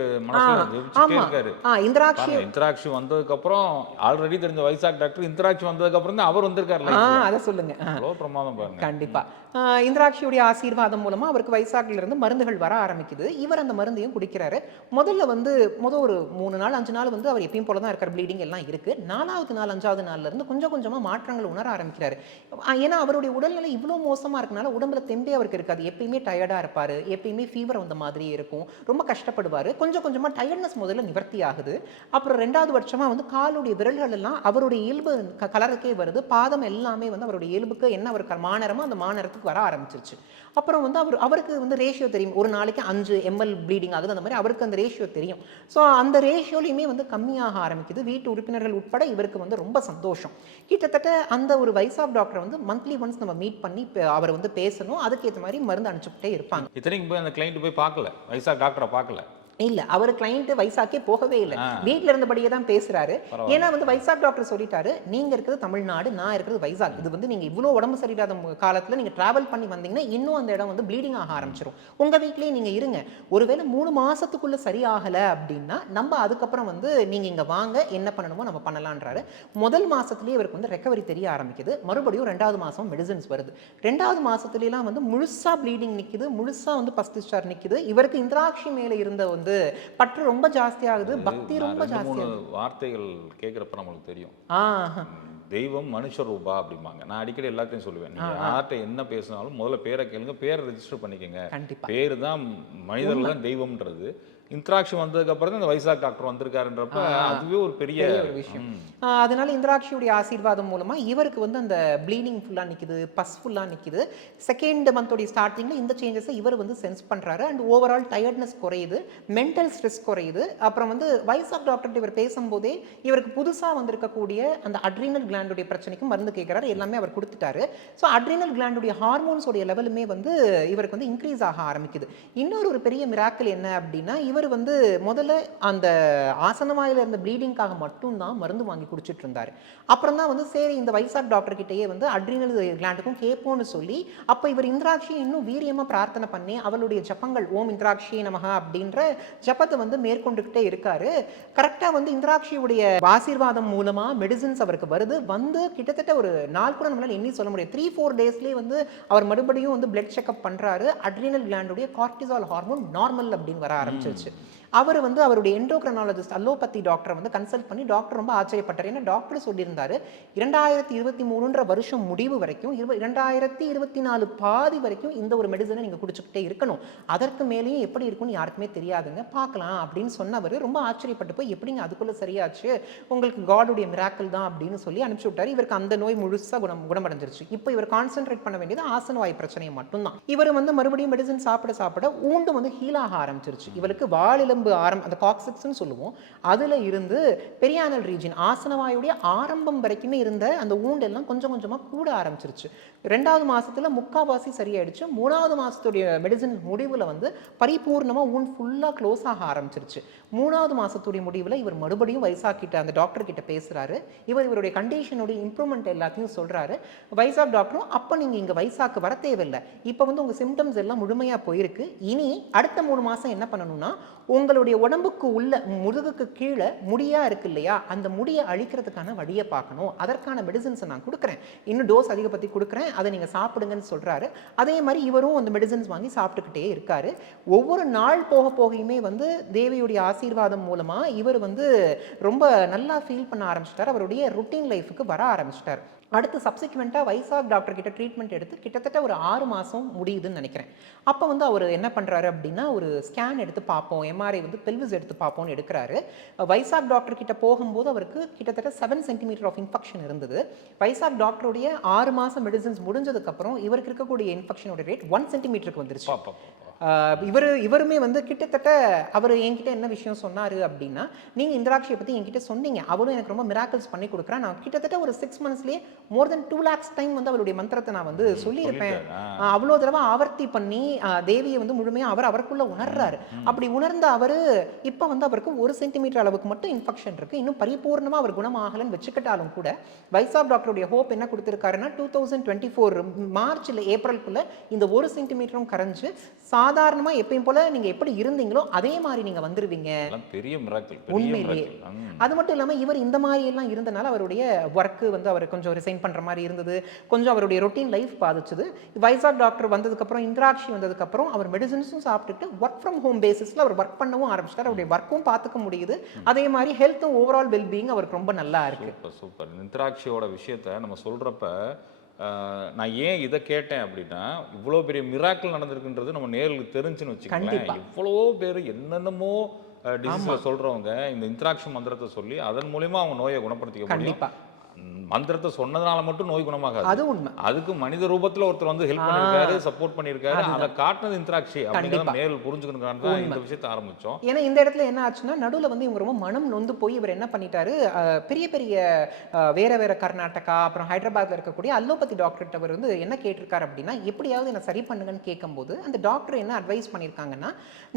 இன்ட்ராக்ஷன் வந்ததுக்கு அப்புறம் ஆல்ரெடி தெரிஞ்ச வைசாக் டாக்டர் இன்ட்ராக்ஷன் வந்ததுக்கு அப்புறம் தான் அவர் வந்திருக்காரு அதை சொல்லுங்க. கண்டிப்பா. இந்திராட்சியுடைய ஆசீர்வாதம் மூலமாக அவருக்கு வைசாக்கில இருந்து மருந்துகள் வர ஆரம்பிக்குது. இவர் அந்த மருந்தையும் குடிக்கிறாரு. முதல்ல வந்து முதல் ஒரு மூணு நாள் அஞ்சு நாள் வந்து அவர் எப்பயும் போல தான் இருக்கிற ப்ளீடிங் எல்லாம் இருக்குது நாலாவது நாள் அஞ்சாவது நாள்லேருந்து கொஞ்சம் கொஞ்சமாக மாற்றங்கள் உணர ஆரம்பிக்கிறாரு. ஏன்னா அவருடைய உடல்நிலை இவ்வளோ மோசமாக இருக்கனால உடம்புல தெம்பே அவருக்கு இருக்காது. எப்பயுமே டயர்டாக இருப்பார். எப்பயுமே ஃபீவர் வந்த மாதிரியே இருக்கும். ரொம்ப கஷ்டப்படுவார். கொஞ்சம் கொஞ்சமாக டயர்ட்னஸ் முதல்ல நிவர்த்தி ஆகுது. அப்புறம் ரெண்டாவது வருஷமாக வந்து காலுடைய விரல்கள் எல்லாம் அவருடைய இயல்பு கலருக்கே வருது. பாதம் எல்லாமே வந்து அவருடைய இயல்புக்கு என்ன ஒரு மாநரமோ அந்த மாநரத்துக்கு வர ஆரம்பிச்சிருச்சு. அப்புறம் வந்து அவர் அவருக்கு வந்து ரேஷியோ தெரியும். ஒரு நாளைக்கு அஞ்சு எம்எல் ப்ளீடிங் ஆகுது அந்த மாதிரி அவருக்கு அந்த ரேஷியோ தெரியும். ஸோ அந்த ரேஷியோலையுமே வந்து கம்மியாக ஆரம்பிக்குது. வீட்டு உறுப்பினர்கள் உட்பட இவருக்கு வந்து ரொம்ப சந்தோஷம். கிட்டத்தட்ட அந்த ஒரு வைசாப் டாக்டரை வந்து மந்த்லி ஒன்ஸ் நம்ம மீட் பண்ணி அவர் வந்து பேசணும். அதுக்கேற்ற மாதிரி மருந்து அனுப்பிச்சுக்கிட்டே இருப்பாங்க. இத்தனைக்கும் போய் அந்த கிளைண்ட் போய் பார்க்கல. வைசாக் டாக்டரை பார்க்கல. இல்ல அவர் கிளைண்ட் வைசாக்கே போகவே இல்லை. ஆ. வீட்ல இருந்தபடியே தான் பேசுறாரு. ஏன்னா வந்து வைசாக் டாக்டர் சொல்லிட்டாரு நீங்க இருக்கிறது தமிழ்நாடு நான் இருக்கிறது வைசாக். இது வந்து நீங்க இவ்வளவு உடம்பு சரியில்லாத காலத்துல நீங்க டிராவல் பண்ணி வந்தீங்கன்னா இன்னும் அந்த இடம் வந்து ப்ளீடிங் ஆக ஆரம்பிச்சிரும். உங்க வீட்லயே நீங்க இருங்க. ஒருவேளை மூணு மாசத்துக்குள்ள சரியாகல அப்படின்னா நம்ம அதுக்கப்புறம் வந்து நீங்க இங்க வாங்க என்ன பண்ணணுமோ நம்ம பண்ணலான்றாரு. முதல் மாசத்துலயே இவருக்கு வந்து ரெக்கவரி தெரிய ஆரம்பிக்குது. மறுபடியும் ரெண்டாவது மாசம் மெடிசன்ஸ் வருது. ரெண்டாவது மாசத்துலலாம் வந்து முழுசா ப்ளீடிங் நிக்குது. முழுசா வந்து பஸ்ட் நிக்குது. இவருக்கு இந்திராட்சி மேல இருந்த வந்து பற்று ரொம்ப ஜாஸ்தியாகுது. பக்தி ரொம்ப ஜாஸ்தியாகுது. வார்த்தைகள் கேட்குறப்ப நம்மளுக்கு தெரியும். தெய்வம் மனுஷ ரூபா அப்படிம்பாங்க. நான் அடிக்கடி எல்லாத்தையும் சொல்லுவேன். நீங்க யார்கிட்ட என்ன பேசினாலும் முதல்ல பேரை கேளுங்க. பேரை ரெஜிஸ்டர் பண்ணிக்கங்க. பேரு தான் மனிதர்கள் தான் தெய்வம்ன்றது. இன்ட்ராக்ஷன் வந்ததுக்கு அப்புறம் தான் இந்த வைசாக் டாக்டர் வந்திருக்காருன்றப்ப அதுவே ஒரு பெரிய விஷயம். அதனால இந்திராட்சியுடைய ஆசீர்வாதம் மூலமா இவருக்கு வந்து அந்த ப்ளீடிங் ஃபுல்லா நிக்குது பஸ் ஃபுல்லா நிக்குது. செகண்ட் மந்தோடைய ஸ்டார்டிங்ல இந்த சேஞ்சஸை இவர் வந்து சென்ஸ் பண்றாரு. அண்ட் ஓவரால் டயர்ட்னஸ் குறையுது மென்டல் ஸ்ட்ரெஸ் குறையுது. அப்புறம் வந்து வைசாக் டாக்டர் இவர் பேசும்போதே இவருக்கு புதுசா வந்திருக்கக்கூடிய அந்த அட்ரினல் கிளாண்டுடைய பிரச்சனைக்கு மருந்து கேட்கிறாரு எல்லாமே அவர் கொடுத்துட்டாரு. ஸோ அட்ரினல் கிளாண்டுடைய ஹார்மோன்ஸோடைய லெவலுமே வந்து இவருக்கு வந்து இன்க்ரீஸ் ஆக ஆரம்பிக்குது. இன்னொரு ஒரு பெரிய மிராக்கிள் என்ன அப்படின்னா இவர் வந்து முதல்ல அந்த ஆசனவாயில் இருந்த ப்ளீடிங்காக மட்டும்தான் மருந்து வாங்கி குடிச்சிட்டு இருந்தார் அப்புறம் தான் வந்து சரி இந்த வைசாக் டாக்டர்கிட்டயே வந்து அட்ரினல் கிளாண்டுக்கும் கேட்போம்னு சொல்லி அப்போ இவர் இந்திராட்சியை இன்னும் வீரியமாக பிரார்த்தனை பண்ணி அவளுடைய ஜப்பங்கள் ஓம் இந்திராட்சி நமகா அப்படின்ற ஜப்பத்தை வந்து மேற்கொண்டுக்கிட்டே இருக்காரு. கரெக்டாக வந்து இந்திராட்சியுடைய ஆசீர்வாதம் மூலமாக மெடிசின்ஸ் அவருக்கு வருது. வந்து கிட்டத்தட்ட ஒரு நாள் கூட நம்மளால் எண்ணி சொல்ல முடியாது. த்ரீ ஃபோர் டேஸ்லேயே வந்து அவர் மறுபடியும் வந்து பிளட் செக்அப் பண்ணுறாரு அட்ரினல் கிளாண்டுடைய கார்டிசால் ஹார்மோன் நார்மல் அப்படின்னு வர ஆரம்பிச்சிருச்சு. relationship. அவர் வந்து அவருடைய எண்டோக்ரனாலஜிஸ்ட் அலோபதி டாக்டரை வந்து கன்சல்ட் பண்ணி டாக்டர் ரொம்ப ஆச்சரியப்பட்டார். ஏன்னா டாக்டர் சொல்லியிருந்தாரு இரண்டாயிரத்தி இருபத்தி மூணுன்ற வருஷம் முடிவு வரைக்கும் இருவ இரண்டாயிரத்தி இருபத்தி நாலு பாதி வரைக்கும் இந்த ஒரு மெடிசனை நீங்கள் குடிச்சுக்கிட்டே இருக்கணும். அதற்கு மேலேயும் எப்படி இருக்கும்னு யாருக்குமே தெரியாதுங்க. பார்க்கலாம் அப்படின்னு சொன்னவர் ரொம்ப ஆச்சரியப்பட்டு போய் எப்படிங்க அதுக்குள்ளே சரியாச்சு? உங்களுக்கு காடுடைய மிராக்கிள் தான் அப்படின்னு சொல்லி அனுப்பிச்சு விட்டார். இவருக்கு அந்த நோய் முழுசாக குணம் குணமடைஞ்சிருச்சு. இப்போ இவர் கான்சென்ட்ரேட் பண்ண வேண்டியது ஆசனவாய் பிரச்சனையை மட்டும்தான். இவர் வந்து மறுபடியும் மெடிசன் சாப்பிட சாப்பிட ஊண்டு வந்து ஹீலாக ஆரம்பிச்சிருச்சு. இவருக்கு ஆரம்ப ஆரம்ப அந்த காக்சிக்ஸ்னு சொல்லுவோம். அதில் இருந்து பெரியானல் ரீஜன் ஆசனவாயுடைய ஆரம்பம் வரைக்குமே இருந்த அந்த ஊண்டெல்லாம் கொஞ்சம் கொஞ்சமாக கூட ஆரம்பிச்சிருச்சு. ரெண்டாவது மாதத்தில் முக்காவாசி சரியாயிடுச்சு. மூணாவது மாதத்துடைய மெடிசன் முடிவில் வந்து பரிபூர்ணமாக ஊன் ஃபுல்லாக க்ளோஸ் ஆக ஆரம்பிச்சிருச்சு. மூணாவது மாதத்துடைய முடிவில் இவர் மறுபடியும் வைசாக்கிட்ட அந்த டாக்டர் கிட்ட பேசுகிறாரு இவர் இவருடைய கண்டிஷனுடைய இம்ப்ரூவ்மெண்ட் எல்லாத்தையும் சொல்கிறாரு வைசாக் டாக்டரும் அப்போ நீங்கள் இங்கே வைசாக்கு வர தேவையில்லை. இப்போ வந்து உங்கள் சிம்டம்ஸ் எல்லாம் முழுமையாக போயிருக்கு. இனி அடுத்த மூணு மாதம் என்ன பண்ணணும்னா உங்களுடைய உடம்புக்கு உள்ள முதுகுக்கு கீழே முடியா இருக்கு இல்லையா அந்த முடியை அழிக்கிறதுக்கான வழியை பார்க்கணும். அதற்கான மெடிசன்ஸை நான் கொடுக்குறேன். இன்னும் டோஸ் அதிகப்படுத்தி கொடுக்குறேன். அதை நீங்கள் சாப்பிடுங்கன்னு சொல்கிறாரு அதே மாதிரி இவரும் அந்த மெடிசன்ஸ் வாங்கி சாப்பிட்டுக்கிட்டே இருக்காரு. ஒவ்வொரு நாள் போக போகையுமே வந்து தேவியுடைய ஆசீர்வாதம் மூலமாக இவர் வந்து ரொம்ப நல்லா ஃபீல் பண்ண ஆரம்பிச்சிட்டார். அவருடைய ருட்டீன் லைஃபுக்கு வர ஆரம்பிச்சிட்டார். அடுத்து சப்சிக்வெண்ட்டாக வைசாக் டாக்டர் கிட்ட ட்ரீட்மெண்ட் எடுத்து கிட்டத்தட்ட ஒரு ஆறு மாதம் முடியுதுன்னு நினைக்கிறேன். அப்போ வந்து அவர் என்ன பண்ணுறாரு அப்படின்னா ஒரு ஸ்கேன் எடுத்து பார்ப்போம் எம்ஆர்ஐ வந்து பெல்விஸ் எடுத்து பார்ப்போம்னு எடுக்கிறாரு. வைசாக் டாக்டர் கிட்ட போகும்போது அவருக்கு கிட்டத்தட்ட செவன் சென்டிமீட்டர் ஆஃப் இன்ஃபெக்ஷன் இருந்தது. வைசாக் டாக்டருடைய ஆறு மாதம் மெடிசன்ஸ் முடிஞ்சதுக்கப்புறம் இவருக்கு இருக்கக்கூடிய இன்ஃபெக்ஷனோட ரேட் ஒன் சென்டிமீட்டருக்கு வந்துருச்சு. இவர் இவருமே வந்து கிட்டத்தட்ட அவர் என்கிட்ட என்ன விஷயம் சொன்னாரு அப்படின்னா நீங்க இந்திராட்சியை பத்தி என்கிட்ட சொன்னீங்க. அவளும் எனக்கு ரொம்ப மிராக்கிள்ஸ் பண்ணி கொடுக்குறா நான் கிட்டத்தட்ட ஒரு six மந்த்ஸ்லயே more than two lakhs time வந்து அவளுடைய மந்திரத்தை நான் வந்து சொல்லியிருப்பேன். அவ்வளோ தடவை ஆவர்த்தி பண்ணி தேவியை வந்து முழுமையா அவர் அவருக்குள்ள உணர்றாரு. அப்படி உணர்ந்த அவரு இப்ப வந்து அவருக்கு ஒரு சென்டிமீட்டர் அளவுக்கு மட்டும் இன்ஃபெக்ஷன் இருக்கு. இன்னும் பரிபூர்ணமா அவர் குணமாகலன்னு வச்சுக்கிட்டாலும் கூட வைசாப் டாக்டருடைய ஹோப் என்ன கொடுத்திருக்காருன்னா two thousand twenty four March இல்லை ஏப்ரல்குள்ள இந்த ஒரு சென்டிமீட்டரும் கரைஞ்சு சாதாரணமா எப்பயும் போல நீங்க எப்படி இருந்தீங்களோ அதே மாதிரி நீங்க வந்துருவீங்க. பெரிய உண்மையிலேயே. அது மட்டும் இல்லாம இவர் இந்த மாதிரி எல்லாம் இருந்தனால அவருடைய ஒர்க்கு வந்து அவர் கொஞ்சம் ரிசைன் பண்ற மாதிரி இருந்தது. கொஞ்சம் அவருடைய ரொட்டீன் லைஃப் பாதிச்சது. வைசாக் டாக்டர் வந்ததுக்கு அப்புறம் இந்திராட்சி வந்ததுக்கு அப்புறம் அவர் மெடிசன்ஸும் சாப்பிட்டுட்டு ஒர்க் ஃப்ரம் ஹோம் பேசிஸ்ல அவர் ஒர்க் பண்ணவும் ஆரம்பிச்சிட்டார். அவருடைய ஒர்க்கும் பார்த்துக்க முடியுது. அதே மாதிரி ஹெல்த்தும் ஓவரால் வெல்பீயிங் அவருக்கு ரொம்ப நல்லா இருக்கு. Super super. நித்ராட்சியோட விஷயத்த நம்ம சொல்றப்ப ஆஹ், நான் ஏன் இதை கேட்டேன் அப்படின்னா இவ்வளோ பெரிய மிராக்கள் நடந்திருக்குன்றது நம்ம நேரில் தெரிஞ்சுன்னு வச்சுக்கோங்களேன். கண்டிப்பா. இவ்வளோ பேர் என்னென்னமோ டிசீஸ்ல சொல்றவங்க இந்த இன்ட்ராக்ஷன் மந்திரத்தை சொல்லி அதன் மூலியமா அவங்க நோயை குணப்படுத்திக்க முடியும். மந்திரத்தை சொன்னதுனால மட்டும் நோய் குணமாகாது. அது உண்மை. அதுக்கு மனித ரூபத்துல ஒருத்தர் வந்து ஹெல்ப் பண்ணிருக்காரு சப்போர்ட் பண்ணிருக்காரு. அதை காட்டினது இன்ட்ராக்ஷி அப்படிங்கிறத. மேல் புரிஞ்சுக்கணுங்கிறான் தான் இந்த விஷயத்தை ஆரம்பிச்சோம். ஏன்னா இந்த இடத்துல என்ன ஆச்சுன்னா நடுவுல வந்து இவங்க ரொம்ப மனம் நொந்து போய் இவர் என்ன பண்ணிட்டாரு பெரிய பெரிய வேற வேற கர்நாடகா அப்புறம் ஹைதராபாத்ல இருக்கக்கூடிய அல்லோபதி டாக்டர்கிட்ட அவர் வந்து என்ன கேட்டிருக்காரு அப்படின்னா எப்படியாவது என்ன சரி பண்ணுங்கன்னு கேட்கும்போது அந்த டாக்டர் என்ன அட்வைஸ் பண்ணியிருக்காங்கன்னா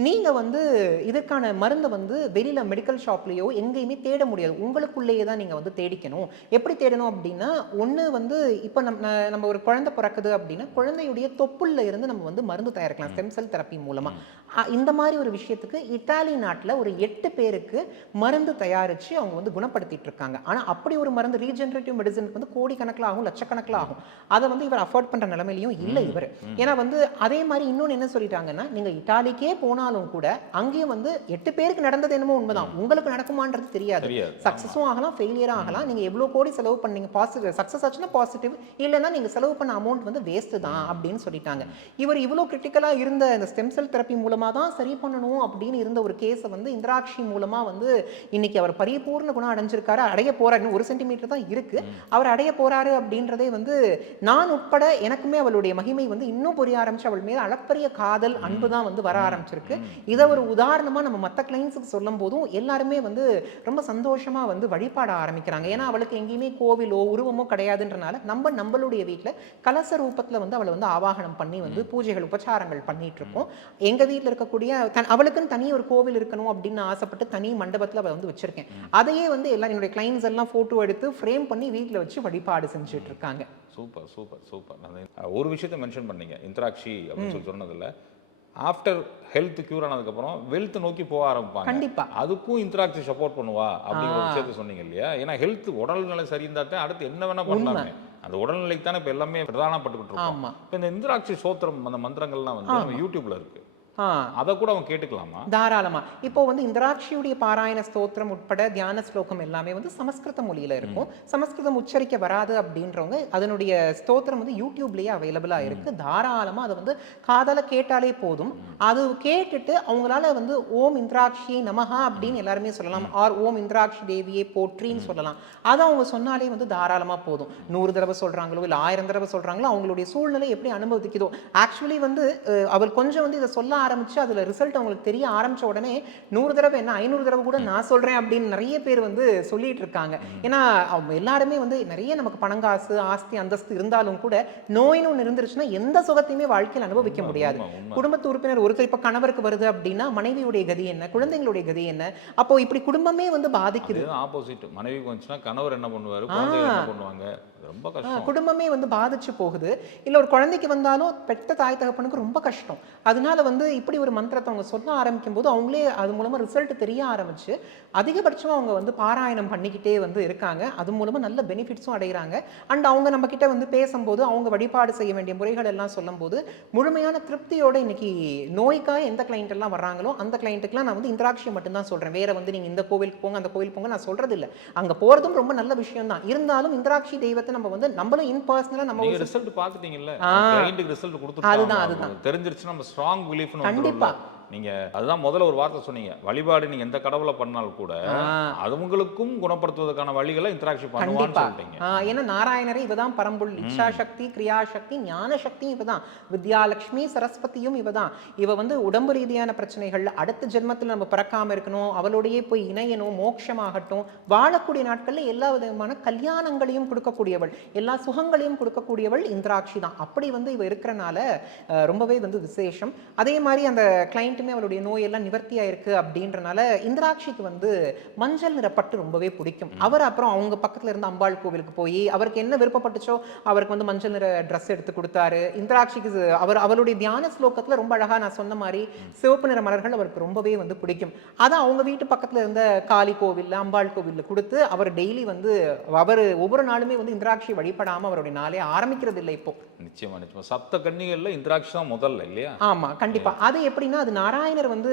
நீங்க வந்து இதற்கான மருந்தை வந்து வெளியில மெடிக்கல் ஷாப்லயோ எங்கேயுமே தேட முடியாது. உங்களுக்குள்ளேயே தான் நீங்க வந்து தேடிக்கணும். எப்படி தேடணும் அப்படின்னா ஒண்ணு வந்து இப்போ நம்ம நம்ம ஒரு குழந்தை பிறக்குது அப்படின்னா குழந்தையுடைய தொப்புள்ள இருந்து நம்ம வந்து மருந்து தயாரிக்கலாம் ஸ்டெம் செல் தெரப்பி மூலமா. அ, இந்த மாதிரி ஒரு விஷயத்துக்கு இத்தாலி நாட்டுல ஒரு எட்டு பேருக்கு மருந்து தயாரிச்சு அவங்க வந்து குணப்படுத்திட்டு இருக்காங்க. ஆனா அப்படி ஒரு மருந்து ரீஜெனரேட்டிவ் மெடிசனுக்கு வந்து கோடிக்கணக்கில் ஆகும் லட்சக்கணக்கில் ஆகும். அதை வந்து இவர் அஃபோர்ட் பண்ற நிலைமையிலையும் இல்லை இவர். ஏன்னா வந்து அதே மாதிரி இன்னொன்னு என்ன சொல்லிட்டாங்கன்னா நீங்க இத்தாலிக்கே போனாலும் கூட அங்கேயும் வந்து எட்டு பேருக்கு நடந்தது என்னமோ உண்மைதான். உங்களுக்கு நடக்குமான்றது தெரியாது. சக்ஸஸும் ஆகலாம் ஃபெயிலியரும் ஆகலாம். நீங்க எவ்வளோ கோடி செலவு பண்ணீங்க பாசிட்டிவ் சக்ஸஸ் ஆச்சுன்னா பாசிட்டிவ் இல்லைன்னா நீங்க செலவு பண்ண அமௌண்ட் வந்து வேஸ்ட் தான் அப்படின்னு சொல்லிட்டாங்க. இவர் இவ்வளோ கிரிட்டிக்கலா இருந்த இந்த ஸ்டெம் செல் தெரப்பி மூலமாக தான் சரி பண்ணணும் அப்படின்னு இருந்த ஒரு கேஸை வந்து இந்திராட்சி மூலமாக வந்து இன்னைக்கு அவர் பரிபூர்ண குணம் அடைஞ்சிருக்காரு அடைய போறாரு. ஒரு சென்டிமீட்டர் தான் இருக்கு. அவர் அடைய போகிறாரு அப்படின்றதே வந்து நான் உட்பட எனக்குமே அவளுடைய மகிமை வந்து இன்னும் புரிய ஆரம்பிச்சு அவள் மீது அளப்பரிய காதல் அன்பு தான் வந்து வர ஆரம்பிச்சிருக்கு. இதை ஒரு உதாரணமாக நம்ம மற்ற கிளைண்ட்ஸுக்கு சொல்லும் போதும் எல்லாருமே வந்து ரொம்ப சந்தோஷமாக வந்து வழிபாட ஆரம்பிக்கிறாங்க. ஏன்னா அவளுக்கு எங்கேயுமே கோவிலோ உருவமோ கிடையாதுன்றனால நம்ம நம்மளுடைய வீட்டில் கலச ரூபத்துல வந்து அவளை வந்து ஆவாகனம் பண்ணி வந்து பூஜைகள் உபச்சாரங்கள் பண்ணிட்டு இருக்கோம் எங்க வீட்டில் இருக்கக்கூடிய தன் அவளுக்குன்னு தனி ஒரு கோவில் இருக்கணும் அப்படின்னு ஆசைப்பட்டு தனி மண்டபத்துல அவளை வந்து வச்சிருக்கேன். அதையே வந்து எல்லாம் என்னுடைய கிளைண்ட்ஸ் எல்லாம் போட்டோ எடுத்து ஃப்ரேம் பண்ணி வீட்டில் வச்சு வழிபாடு செஞ்சுட்டு இருக்காங்க. Super super super. ஒரு விஷயத்த மென்ஷன் பண்ணீங்க. இன்ட்ராக்ஷி அப்படின்னு சொல்லி சொன்னதுல. ஆஃப்டர் ஹெல்த் கியூர் ஆனதுக்கப்புறம் வெல்த் நோக்கி போக ஆரம்பிப்பாங்க. கண்டிப்பா. அதுக்கும் இன்ட்ராக்சி சப்போர்ட் பண்ணுவா அப்படிங்கிற விஷயத்த சொன்னீங்க இல்லையா? ஏன்னா ஹெல்த் உடல்நிலை சரியிருந்தா தான் அடுத்து என்ன வேணா பண்ணலாமே. அந்த உடல்நிலைக்கு தானே இப்போ எல்லாமே பிரதானப்பட்டுக்கிட்டு இருக்கோம். இப்போ இந்த இந்திராட்சி சோத்திரம் அந்த மந்திரங்கள்லாம் வந்து நம்ம யூடியூப்ல இருக்கு. அதை கூட அவங்க கேட்டுக்கலாமா? தாராளமா. இப்போ வந்து இந்திராட்சியுடைய பாராயண ஸ்தோத்திரம் உட்பட தியான ஸ்லோகம் எல்லாமே வந்து சமஸ்கிருத மொழியில இருக்கும். சமஸ்கிருதம் உச்சரிக்க வராது அப்படின்றவங்க அதனுடைய ஸ்தோத்திரம் வந்து யூடியூப்லயே அவைலபிளா இருக்கு. தாராளமா அதை வந்து காதால கேட்டாலே போதும். அது கேட்டுட்டு அவங்களால வந்து ஓம் இந்திராட்சி நமஹா அப்படின்னு எல்லாருமே சொல்லலாம். ஆர் ஓம் இந்திராட்சி தேவியே போற்றின்னு சொல்லலாம். அதை அவங்க சொன்னாலே வந்து தாராளமா போதும். நூறு தடவை சொல்றாங்களோ இல்ல ஆயிரம் தடவை சொல்றாங்களோ அவங்களுடைய சூழ்நிலை எப்படி அனுபவிக்குதோ? ஆக்சுவலி வந்து அவர் கொஞ்சம் வந்து இதை சொல்ல ஆரம்பிச்சு அதுல ரிசல்ட் அவங்களுக்கு தெரிய ஆரம்பிச்ச உடனே நூறு தடவை என்ன ஐநூறு தடவை கூட நான் சொல்றேன் அப்படின்னு நிறைய பேர் வந்து சொல்லிட்டு இருக்காங்க. ஏன்னா அவங்க எல்லாருமே வந்து நிறைய நமக்கு பணங்காசு ஆஸ்தி அந்தஸ்து இருந்தாலும் கூட நோயின்னு ஒன்று இருந்துருச்சுன்னா எந்த சுகத்தையுமே வாழ்க்கையில் அனுபவிக்க முடியாது. குடும்பத்து உறுப்பினர் ஒருத்தர் இப்ப கணவருக்கு வருது அப்படின்னா மனைவியுடைய கதி என்ன குழந்தைங்களுடைய கதி என்ன? அப்போ இப்படி குடும்பமே வந்து பாதிக்குது. ஆப்போசிட் வந்துச்சுன்னா கணவர் என்ன பண்ணுவாரு? என்ன பண்ணுவாங்க? ரொம்ப கஷ்டம். குடும்பமே வந்து பாதிச்சு போகுது. இல்ல ஒரு குழந்தைக்கு வந்தாலும் பெத்த தாய் தகப்பனுக்கு ரொம்ப கஷ்டம். அதனால வந்து இப்படி ஒரு மந்திரத்தை அவங்க சொல்ல ஆரம்பிக்கும் போது அவங்களே அது மூலமா ரிசல்ட் தெரிய ஆரம்பிச்சு அதிகபட்சமா அவங்க வந்து பாராயணம் பண்ணிக்கிட்டே வந்து இருக்காங்க. அது மூலமா நல்ல பெனிஃபிட்ஸும் அடைகிறாங்க அண்ட் அவங்க நம்ம கிட்ட வந்து பேசும்போது அவங்க வழிபாடு செய்ய வேண்டிய முறைகள் எல்லாம் சொல்லும்போது முழுமையான திருப்தியோட இன்னைக்கு நோய்க்காக எந்த கிளைண்ட் எல்லாம் வர்றாங்களோ அந்த கிளைண்ட்டுக்குலாம் நான் வந்து இந்திராட்சியை மட்டும்தான் சொல்றேன். வேற வந்து நீங்க இந்த கோவிலுக்கு போங்க அந்த கோவிலுக்கு போங்க நான் சொல்றது இல்ல அங்க போறதும் ரொம்ப நல்ல விஷயம் தான். இருந்தாலும் இந்திராட்சி தெய்வத்தை நம்ம வந்து நம்மளும் இன் பர்சனலா நம்ம ரிசல்ட். கிளையண்ட்டுக்கு ரிசல்ட் அதுதான், கொடுத்துட்டாங்க. அதுதான். தெரிஞ்சிருச்சுன்னா நம்ம ஸ்ட்ராங் பிலீஃப்னு கண்டிப்பா. வந்துரும்ல நீங்க அதுதான் முதல்ல ஒரு வார்த்தை சொன்னீங்க. வழிபாடு நீங்க எந்த கடவுளை பண்ணாலும் கூட அவங்களுக்கும் குணப்படுத்துவதற்கான வழிகளை இன்ட்ராக்ஷன் பண்ணுவான்னு சொல்லிட்டீங்க. ஏன்னா நாராயணரே இவதான் பரம்பொருள். இச்சா சக்தி கிரியா சக்தி ஞான சக்தியும் இவதான். வித்யாலட்சுமி சரஸ்வதியும் இவதான். இவ வந்து உடம்பு ரீதியான பிரச்சனைகள் அடுத்த ஜென்மத்துல நம்ம பிறக்காம இருக்கணும் அவளோடயே போய் இணையணும் மோட்சமாகட்டும் வாழக்கூடிய நாட்கள்ல எல்லா விதமான கல்யாணங்களையும் கொடுக்கக்கூடியவள் எல்லா சுகங்களையும் கொடுக்கக்கூடியவள் இந்திராட்சி தான். அப்படி வந்து இவ இருக்கிறனால ரொம்பவே வந்து விசேஷம். அதே மாதிரி அந்த கிளைண்ட்டுமே அவளுடைய நோயெல்லாம் நிவர்த்தியா இருக்கு அப்படின்றனால இந்திராட்சிக்கு வந்து மஞ்சள் நிற பட்டு ரொம்பவே பிடிக்கும். அவர் அப்புறம் அவங்க பக்கத்துல இருந்த அம்பாள் கோவிலுக்கு போய் அவருக்கு என்ன விருப்பப்பட்டுச்சோ அவருக்கு வந்து மஞ்சள் நிற ட்ரெஸ் எடுத்து கொடுத்தாரு. இந்திராட்சிக்கு அவர் அவருடைய தியான ஸ்லோகத்துல ரொம்ப அழகா நான் சொன்ன மாதிரி சிவப்பு நிற மலர்கள் அவருக்கு ரொம்பவே வந்து பிடிக்கும். அதை அவங்க வீட்டு பக்கத்துல இருந்த காளி கோவில்ல அம்பாள் கோவில்ல கொடுத்து அவர் டெய்லி வந்து அவர் ஒவ்வொரு நாளுமே வந்து இந்திராட்சி வழிபடாம அவருடைய நாளே ஆரம்பிக்கிறது இல்லை இப்போ. நிச்சயமா நிச்சயமா. சப்த கன்னிகள்ல இந்திராட்சி தான் முதல்ல இல்லையா? ஆமா கண்டிப்பா. அது எப்படின்னா அது நாராயணர் வந்து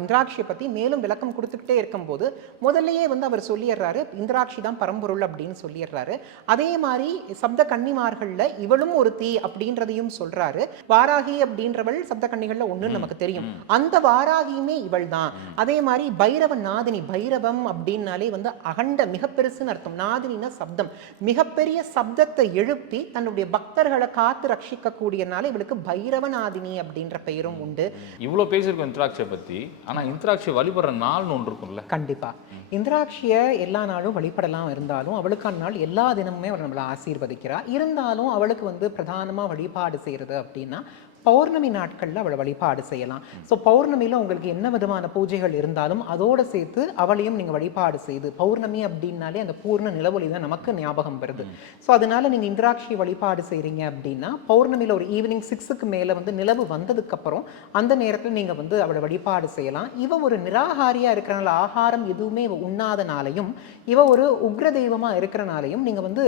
இந்திராட்சியை பத்தி மேலும் விளக்கம் கொடுத்துக்கிட்டே இருக்கும்போது முதல்லயே வந்து அவர் சொல்லிடுறாரு இந்திராட்சி தான் பரம்பொருள் அப்படின்னு சொல்லிடுறாரு. அதே மாதிரி சப்த கன்னிமார்கள்ல இவளும் ஒரு தீ அப்படின்றதையும் சொல்றாரு. வாராகி அப்படின்றவள் சப்த கன்னிகள்ல ஒண்ணுன்னு நமக்கு தெரியும். அந்த வாராகியுமே இவள் தான் அதே மாதிரி பைரவ நாதினி பைரவம் அப்படின்னாலே வந்து அகண்ட மிக பெருசுன்னு அர்த்தம். நாதினின்னா சப்தம். மிகப்பெரிய சப்தத்தை எழுப்பி தன்னுடைய பக்தர்களை காத்து ரட்சிக்க கூடியனால இவளுக்கு பைரவநாதினி அப்படின்ற பெயரும் உண்டு. இவ்வளவு இருக்கும் இந்திராட்சியை பத்தி. ஆனா இந்திராட்சியை வழிபடுற நாள்னு ஒன்று இருக்கும்ல. கண்டிப்பா. இந்திராட்சியை எல்லா நாளும் வழிபடலாம் இருந்தாலும் அவளுக்கான நாள் எல்லா தினமுமே அவள் நம்மளை ஆசீர்வதிக்கிறா. இருந்தாலும் அவளுக்கு வந்து பிரதானமா வழிபாடு செய்யறது அப்படின்னா பௌர்ணமி நாட்களில் அவளை வழிபாடு செய்யலாம். ஸோ பௌர்ணமியில் உங்களுக்கு என்ன விதமான பூஜைகள் இருந்தாலும் அதோடு சேர்த்து அவளையும் நீங்கள் வழிபாடு செய்து பௌர்ணமி அப்படின்னாலே அந்த பூர்ண நிலவொளி தான் நமக்கு ஞாபகம் வருது. ஸோ அதனால நீங்கள் இந்திராட்சி வழிபாடு செய்கிறீங்க அப்படின்னா பௌர்ணமியில் ஒரு ஈவினிங் சிக்ஸுக்கு மேலே வந்து நிலவு வந்ததுக்கப்புறம் அந்த நேரத்தில் நீங்கள் வந்து அவளை வழிபாடு செய்யலாம். இவ ஒரு நிராகாரியாக இருக்கிறனால ஆகாரம் எதுவுமே உண்ணாதனாலையும் இவ ஒரு உக்ர தெய்வமாக இருக்கிறனாலையும் நீங்கள் வந்து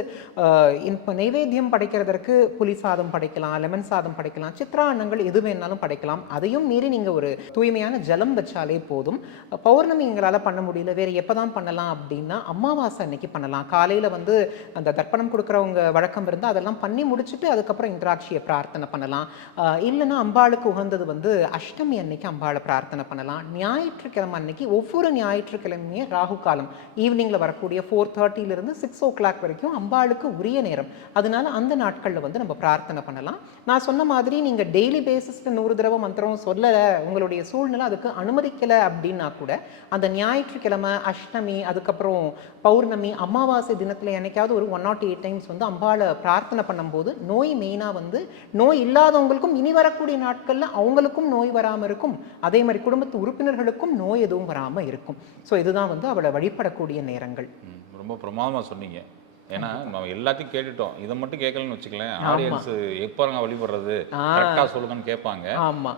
இப்போ நைவேத்தியம் படைக்கிறதற்கு புலி சாதம் படைக்கலாம் லெமன் சாதம் படைக்கலாம் சித்ரா சித்ராண்ணங்கள் எது வேணாலும் படைக்கலாம். அதையும் மீறி நீங்கள் ஒரு தூய்மையான ஜலம் வச்சாலே போதும். பௌர்ணமி எங்களால் பண்ண முடியல. வேறு எப்போ தான் பண்ணலாம் அப்படின்னா அமாவாசை அன்னைக்கு பண்ணலாம். காலையில் வந்து அந்த தர்ப்பணம் கொடுக்குறவங்க வழக்கம் இருந்தால் அதெல்லாம் பண்ணி முடிச்சுட்டு அதுக்கப்புறம் இந்திராட்சியை பிரார்த்தனை பண்ணலாம். இல்லைன்னா அம்பாளுக்கு உகந்தது வந்து அஷ்டமி அன்னைக்கு அம்பாளை பிரார்த்தனை பண்ணலாம். ஞாயிற்றுக்கிழமை அன்னைக்கு ஒவ்வொரு ஞாயிற்றுக்கிழமையே ராகு காலம். ஈவினிங்கில் வரக்கூடிய ஃபோர் இருந்து சிக்ஸ் ஓ கிளாக் வரைக்கும் அம்பாளுக்கு உரிய நேரம். அதனால அந்த நாட்களில் வந்து நம்ம பிரார்த்தனை பண்ணலாம். நான் சொன்ன மாதிரி நீங்கள் நீங்கள் டெய்லி பேசிஸில் நூறு தடவை மந்திரம் சொல்லலை உங்களுடைய சூழ்நிலை அதுக்கு அனுமதிக்கலை அப்படின்னா கூட அந்த ஞாயிற்றுக்கிழமை அஷ்டமி அதுக்கப்புறம் பௌர்ணமி அமாவாசை தினத்தில் என்னைக்காவது ஒரு ஒன் நாட் எயிட் டைம்ஸ் வந்து அம்பாளை பிரார்த்தனை பண்ணும்போது நோய் மெயினாக வந்து நோய் இல்லாதவங்களுக்கும் இனி வரக்கூடிய நாட்களில் அவங்களுக்கும் நோய் வராமல் இருக்கும். அதே மாதிரி குடும்பத்து உறுப்பினர்களுக்கும் நோய் எதுவும் வராமல் இருக்கும். ஸோ இதுதான் வந்து அவளை வழிபடக்கூடிய நேரங்கள். ரொம்ப பிரமாதமாக சொன்னீங்க. ஏன்னா நம்ம எல்லாத்தையும் கேட்டுட்டோம். இதை மட்டும் கேட்கலன்னு வச்சுக்கலேன் ஆடியன்ஸ் எப்போ நாங்கள் வழிபடுறது. கரெக்டாக சொல்லுங்கன்னு கேட்பாங்க.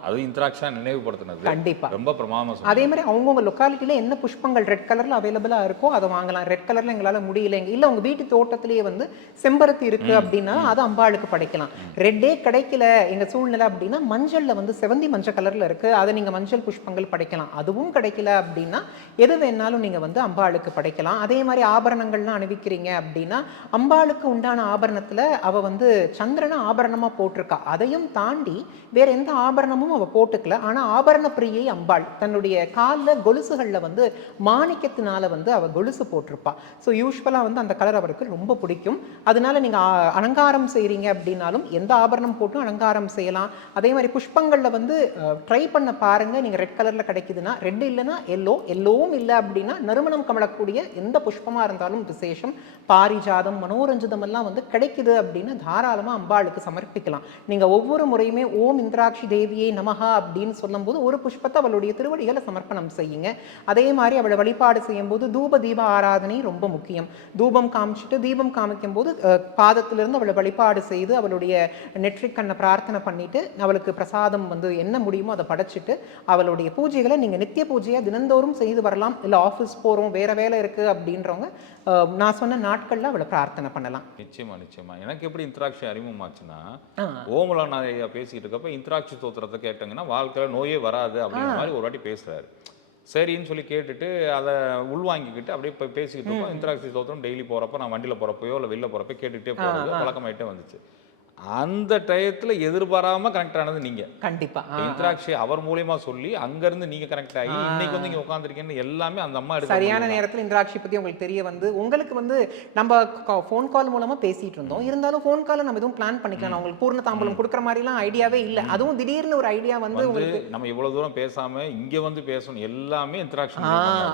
அது இன்ட்ராக்ஷா நினைவுபடுத்தினது. கண்டிப்பா. ரொம்ப பிரமாதமா அதே மாதிரி அவங்கவுங்க லொக்காலிட்டியில என்ன புஷ்பங்கள் ரெட் கலர்ல அவைலபிளா இருக்கோ அதை வாங்கலாம். ரெட் கலர்ல எங்களால முடியல இல்ல உங்க வீட்டு தோட்டத்திலேயே வந்து செம்பருத்தி இருக்கு அப்படின்னா அதை அம்பாளுக்கு படைக்கலாம். ரெட்டே கிடைக்கல எங்க சூழ்நிலை அப்படின்னா மஞ்சள்ல வந்து செவந்தி மஞ்சள் கலர்ல இருக்கு. அதை நீங்க மஞ்சள் புஷ்பங்கள் படைக்கலாம். அதுவும் கிடைக்கல அப்படின்னா எது வேணாலும் நீங்க வந்து அம்பாளுக்கு படைக்கலாம். அதே மாதிரி ஆபரணங்கள்லாம் அணிவிக்கிறீங்க அப்படின்னா அம்பாளுக்கு உண்டான ஆபரணத்துல அவள் வந்து சந்திரனை ஆபரணமா போட்டிருக்கா. அதையும் தாண்டி வேற எந்த ஆபரணமும் அவ போட்டுக்கல. ஆனால் ஆபரண பிரியை அம்பாள் தன்னுடைய காலில் கொலுசுகளில் வந்து மாணிக்கத்தினால வந்து அவள் கொலுசு போட்டிருப்பா. ஸோ யூஸ்வலாக வந்து அந்த கலர் அவருக்கு ரொம்ப பிடிக்கும். அதனால நீங்க அலங்காரம் செய்கிறீங்க அப்படின்னாலும் எந்த ஆபரணம் போட்டும் அலங்காரம் செய்யலாம். அதே மாதிரி புஷ்பங்களில் வந்து ட்ரை பண்ண பாருங்க. நீங்க ரெட் கலர்ல கிடைக்குதுன்னா ரெட் இல்லைன்னா எல்லோ எல்லோவும் இல்லை அப்படின்னா நறுமணம் கமலக்கூடிய எந்த புஷ்பமா இருந்தாலும் விசேஷம். பாரிஜாதம் மனோரஞ்சிதம் எல்லாம் வந்து கிடைக்குது அப்படின்னு தாராளமாக அம்பாளுக்கு சமர்ப்பிக்கலாம். நீங்க ஒவ்வொரு முறையுமே ஓம் இந்திராட்சி தேவியே நமகா அப்படின்னு சொல்லும்போது ஒரு புஷ்பத்தை அவளுடைய திருவடிகளை சமர்ப்பணம் செய்யுங்க. அதே மாதிரி அவளை வழிபாடு செய்யும்போது தூப தீப ஆராதனை ரொம்ப முக்கியம். தூபம் காமிச்சிட்டு தீபம் காமிக்கும் போது பாதத்திலிருந்து அவளை வழிபாடு செய்து அவளுடைய நெற்றிக்கண்ணை பிரார்த்தனை பண்ணிட்டு அவளுக்கு பிரசாதம் வந்து என்ன முடியுமோ அதை படைச்சிட்டு அவளுடைய பூஜைகளை நீங்க நித்திய பூஜையாக தினந்தோறும் செய்து வரலாம். இல்ல ஆஃபீஸ் போறோம் வேற வேலை இருக்கு அப்படின்றவங்க நான் சொன்ன நாட்களில் அவள் பிரார்த்தனை பண்ணலாம். நிச்சயமா நிச்சயமா. எனக்கு எப்படி இன்ட்ராக்ஷன் அறிமுகமாச்சுன்னா ஆ. ஓமலாநாத ஐயா பேசிக்கிட்டு இருக்கப்ப இன்ட்ராக்ஷி தோத்திரத்தை கேட்டாங்கன்னா வாழ்க்கையில நோயே வராது அப்படிங்கிற மாதிரி ஒரு வாட்டி பேசுறாரு. சரின்னு சொல்லி கேட்டுட்டு அதை உள்வாங்கிக்கிட்டு அப்படியே போய் பேசிக்கிட்டு இருக்கோம் இன்ட்ராக்சி தோத்திரம் டெய்லி போறப்ப நான் வண்டியில போறப்பயோ இல்லை வெளில போறப்ப கேட்டுக்கிட்டே போறது பழக்கமாயிட்டே வந்துச்சு. அந்த டயத்துல எதிர்பாராம கனெக்ட் ஆனது நீங்க. கண்டிப்பா. ஆ, இந்திராட்சி அவர் மூலியமா சொல்லி அங்க இருந்து நீங்க கனெக்ட் ஆகி இன்னைக்கு வந்து இங்க உட்காந்துருக்கீங்கன்னு எல்லாமே அந்த அம்மா எடுக்க சரியான. நேரத்துல இந்திராட்சி பத்தி உங்களுக்கு தெரிய வந்து உங்களுக்கு வந்து நம்ம ஃபோன் கால் மூலமா பேசிட்டு இருந்தோம். இருந்தாலும் ஃபோன் காலை நம்ம எதுவும் பிளான் பண்ணிக்கலாம் உங்களுக்கு பூர்ண தாம்பலம் கொடுக்குற மாதிரிலாம் ஐடியாவே இல்ல. அதுவும் திடீர்னு ஒரு ஐடியா வந்து உங்களுக்கு நம்ம இவ்வளவு தூரம் பேசாம இங்க வந்து பேசணும். எல்லாமே இன்டராக்ஷன்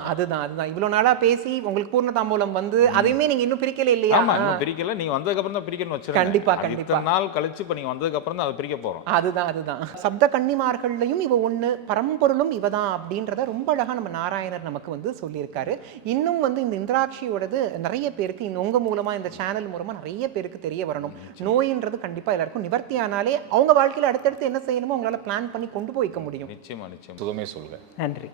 அதுதான் அதுதான். இவ்வளவு நாளா பேசி உங்களுக்கு பூர்ண தாம்பூலம் வந்து அதையுமே நீங்க இன்னும் பிரிக்கல இல்லையா? பிரிக்கல. நீங்க வந்ததுக்கு அப்புறம் தான் பிரிக்கணும் வச்சிருக்கேன் கண்டிப்பா, அது கண்டிப்பா. இத்தனை நாள் கழிச்சு இப்ப நீங்க வந்ததுக்கு அப்புறம் தான் அதை பிரிக்க போறோம். அதுதான் அதுதான். சப்த கன்னிமார்கள்லையும் இவ ஒண்ணு பரம்பொருளும் இவதான் அப்படின்றத ரொம்ப அழகா நம்ம நாராயணர் நமக்கு வந்து சொல்லியிருக்காரு. இன்னும் வந்து இந்த இந்திராட்சியோடது நிறைய பேருக்கு இந்த உங்க மூலமா இந்த சேனல் மூலமா நிறைய பேருக்கு தெரிய வரணும். நோயின்றது கண்டிப்பா எல்லாருக்கும் நிவர்த்தி ஆனாலே அவங்க வாழ்க்கையில அடுத்தடுத்து என்ன செய்யணுமோ அவங்களால பிளான் பண்ணி கொண்டு போய் வைக்க முடியும். நிச்சயமா நிச்சயம். சுகமே சொல்லுங்க நன்றி.